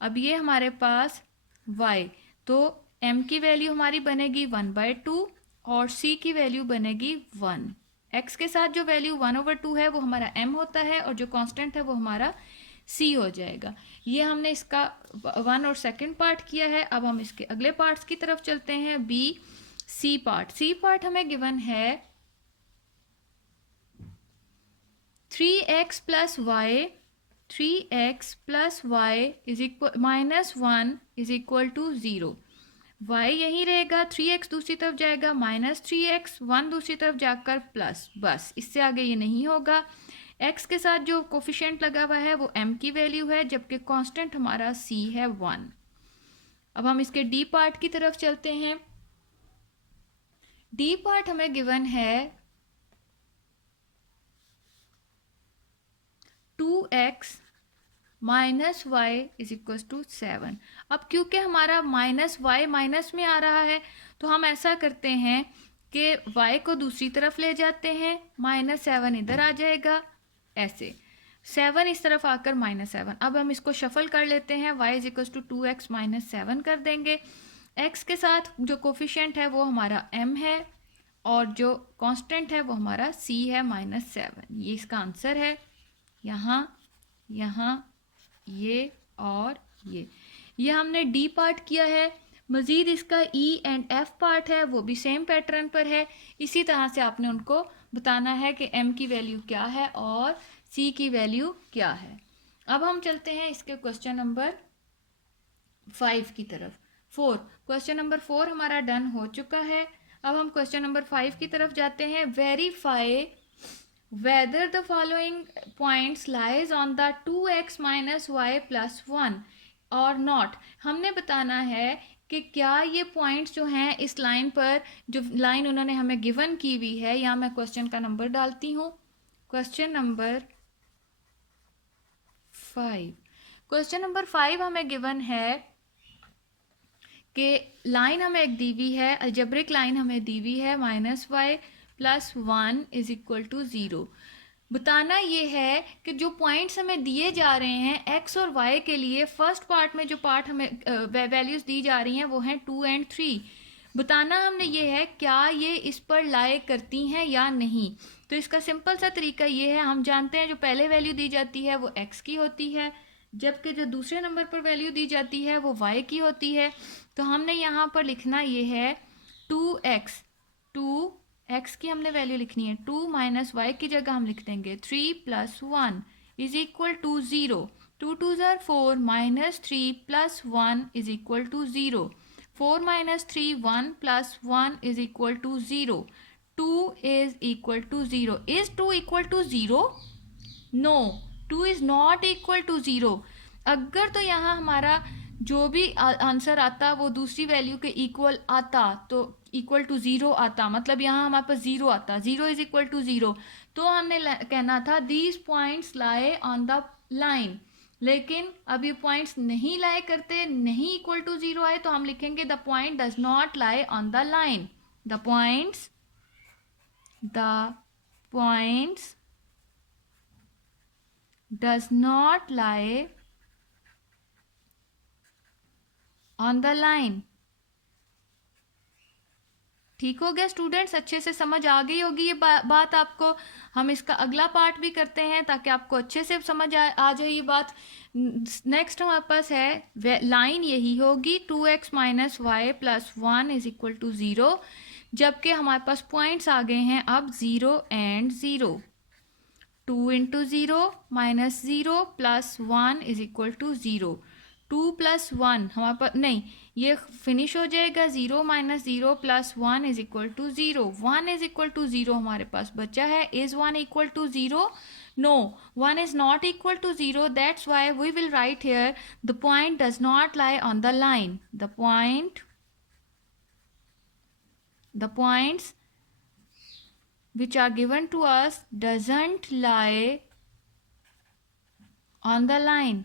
अब ये हमारे पास y, तो m की वैल्यू हमारी बनेगी 1/2 और c की वैल्यू बनेगी 1। x के साथ जो वैल्यू 1/2 है वो हमारा m होता है, और जो कांस्टेंट है वो हमारा c हो जाएगा। ये हमने इसका 1 और सेकंड पार्ट किया है। अब हम इसके अगले पार्ट्स की तरफ चलते हैं, b c part. c part हमें गिवन है 3x plus y is equal -1 is equal to 0। y यहीं रहेगा, 3x दूसरी तरफ जाएगा, -3x, 1 दूसरी तरफ जाकर प्लस, बस इससे आगे ये नहीं होगा। x के साथ जो कोफिशिएंट लगा हुआ है वो m की वैल्यू है, जबकि कांस्टेंट हमारा c है 1। अब हम इसके d पार्ट की तरफ चलते हैं। d पार्ट हमें गिवन है 2x minus y is equal to 7। अब क्योंकि हमारा माइनस y माइनस में आ रहा है, तो हम ऐसा करते हैं कि y को दूसरी तरफ ले जाते हैं, -7 इधर आ जाएगा, ऐसे 7 इस तरफ आकर -7। अब हम इसको शफल कर लेते हैं, y is equal to 2x minus 7 कर देंगे। x के साथ जो कोफिशिएंट है वो हमारा m है, और जो कांस्टेंट है वो हमारा c है -7। ये इसका आंसर है। यहाँ ये और ये हमने डी पार्ट किया है। मज़ीद इसका ई एंड एफ पार्ट है, वो भी सेम पैटर्न पर है। इसी तरह से आपने उनको बताना है कि एम की वैल्यू क्या है और सी की वैल्यू क्या है। अब हम चलते हैं इसके क्वेश्चन नंबर 5 की तरफ। 4 क्वेश्चन नंबर 4 हमारा डन हो चुका है। अब हम क्वेश्चन नंबर 5 की तरफ जाते हैं। Verify whether the following points lies on the 2x minus y plus 1 or not। हमने बताना है कि क्या ये पॉइंट्स जो हैं इस लाइन पर, जो लाइन उन्होंने हमें गिवन की हुई है, यहाँ मैं क्वेश्चन का नंबर डालती हूँ, क्वेश्चन नंबर 5। क्वेश्चन नंबर 5 हमें गिवन है कि लाइन हमें एक दी हुई है, अलजेब्रिक लाइन हमें दी हुई है -y + 1 इज इक्वल टू 0। बताना ये है कि जो पॉइंट्स हमें दिए जा रहे हैं x और y के लिए, फर्स्ट पार्ट में जो पार्ट हमें वैल्यूज दी जा रही हैं वो हैं 2 और 3। बताना हमने ये है क्या ये इस पर लाए करती हैं या नहीं। तो इसका सिंपल सा तरीका ये है, हम जानते हैं जो पहले वैल्यू दी जाती है वो x की होती है, जबकि जो दूसरे नंबर पर वैल्यू दी जाती है वो y की होती है। तो हमने यहाँ पर लिखना ये है 2x, 2x की हमने वैल्यू लिखनी है, 2 माइनस वाई की जगह हम लिख देंगे 3 + 1 इज इक्वल टू 0। 2 2 ज़ार 4 -3 + 1 is equal to 0। 4 - 3 1 + 1 is equal to 0। 2 is equal to 0। Is 2 equal to 0? No, 2 is not equal to 0। अगर तो यहाँ हमारा जो भी आंसर आता वो दूसरी वैल्यू के इक्वल आता, तो इक्वल टू 0 आता, मतलब यहाँ हमारे पास 0 आता, 0 इज इक्वल टू 0, तो हमने कहना था दीज पॉइंट्स लाए ऑन द लाइन। लेकिन अब ये पॉइंट्स नहीं लाए करते, नहीं इक्वल टू 0 आए, तो हम लिखेंगे the point does not lie on the line. The points does not lie on the line। ठीक हो गया स्टूडेंट्स, अच्छे से समझ आ गई होगी ये बात आपको। हम इसका अगला पार्ट भी करते हैं ताकि आपको अच्छे से समझ आ जाए ये बात। नेक्स्ट हमारे पास है लाइन यही होगी 2x - y + 1 is equal to 0, जबकि हमारे पास पॉइंट्स आ गए हैं अब 0 और 0। 2 × 0 - 0 + 1 इज इक्वल टू 0। 2 + 1 हमारे पास नहीं, ये फिनिश हो जाएगा 0 - 0 + 1 is equal to 0। 1 is equal to 0 हमारे पास बचा है। Is 1 equal to 0? No, 1 is not equal to 0। That's why we will write here the point does not lie on the line. The points which are given to us doesn't lie on the line।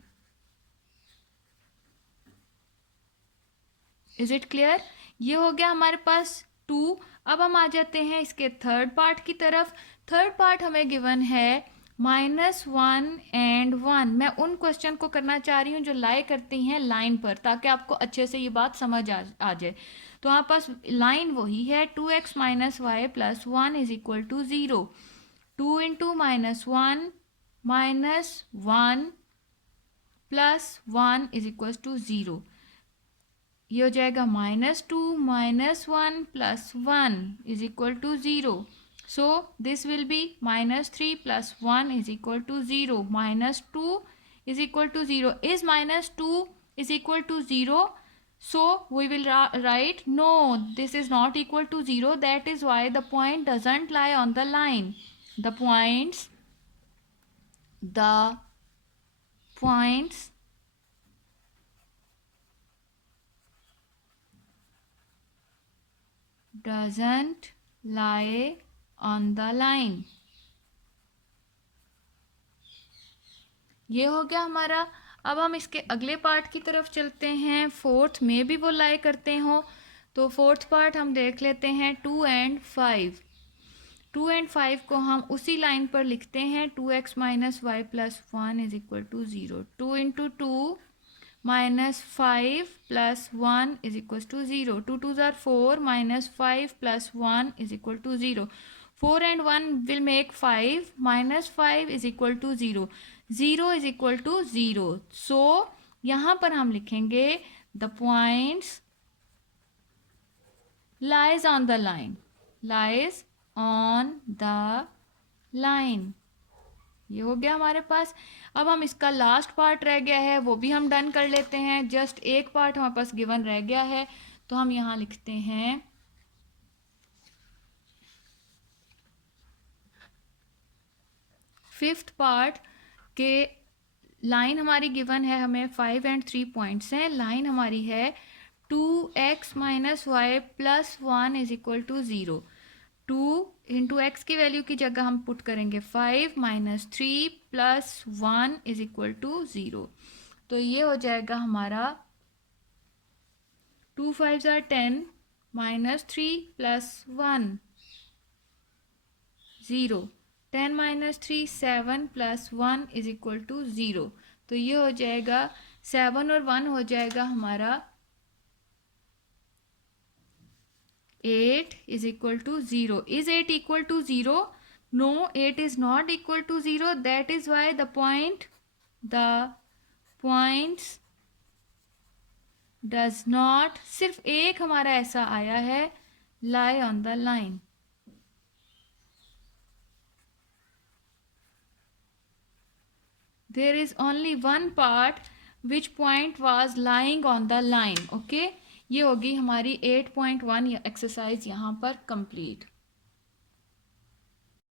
Is it clear? ये हो गया हमारे पास 2। अब हम आ जाते हैं इसके थर्ड पार्ट की तरफ। थर्ड पार्ट हमें गिवन है -1 और 1। मैं उन क्वेश्चन को करना चाह रही हूँ जो लाई करती हैं लाइन पर, ताकि आपको अच्छे से ये बात समझ आ जाए। तो हमारे पास लाइन वही है 2x - y + 1 is equal to 0। 2 × -1 - 1 + 1 is equal to 0। ये हो जाएगा -2 - 1 + 1 is equal to 0। So this will be -3 + 1 is equal to 0। -2 is equal to 0। Is -2 is equal to 0? So we will write no, this is not equal to 0. That is why the point doesn't lie on the line. The points doesn't lie on the line। ये हो गया हमारा। अब हम इसके अगले पार्ट की तरफ चलते हैं। फोर्थ में भी वो लाई करते हो, तो फोर्थ पार्ट हम देख लेते हैं 2 और 5। 2 और 5 को हम उसी लाइन पर लिखते हैं 2x - y + 1 is equal to 0। 2 × 2 - 5 + 1 is equal to 0। 2 2 ज़ार 4 - 5 + 1 is equal to 0। 4 and 1 will make 5 - 5 is equal to 0। 0 is equal to 0। So यहाँ पर हम लिखेंगे the points lies on the line। lies on the line। ये हो गया हमारे पास। अब हम इसका लास्ट पार्ट रह गया है, वो भी हम डन कर लेते हैं। जस्ट एक पार्ट हमारे पास गिवन रह गया है, तो हम यहाँ लिखते हैं फिफ्थ पार्ट के लाइन हमारी गिवन है, हमें 5 एंड 3 पॉइंट्स हैं। लाइन हमारी है 2x minus y plus 1 is equal to 0। 2 into x की वैल्यू की जगह हम पुट करेंगे 5 minus 3 plus 1 is equal to 0। तो ये हो जाएगा हमारा 2 5 are 10 minus 3 plus 1 0। 10 minus 3 7 plus 1 is equal to 0। तो ये हो जाएगा 7 और 1 हो जाएगा हमारा 8 is equal to 0। Is 8 equal to 0? No, 8 is not equal to 0। That is why the points does not, सिर्फ एक हमारा ऐसा आया है, lie on the line. There is only one part which point was lying on the line. Okay, ये होगी हमारी 8.1 एक्सरसाइज यहाँ पर कंप्लीट।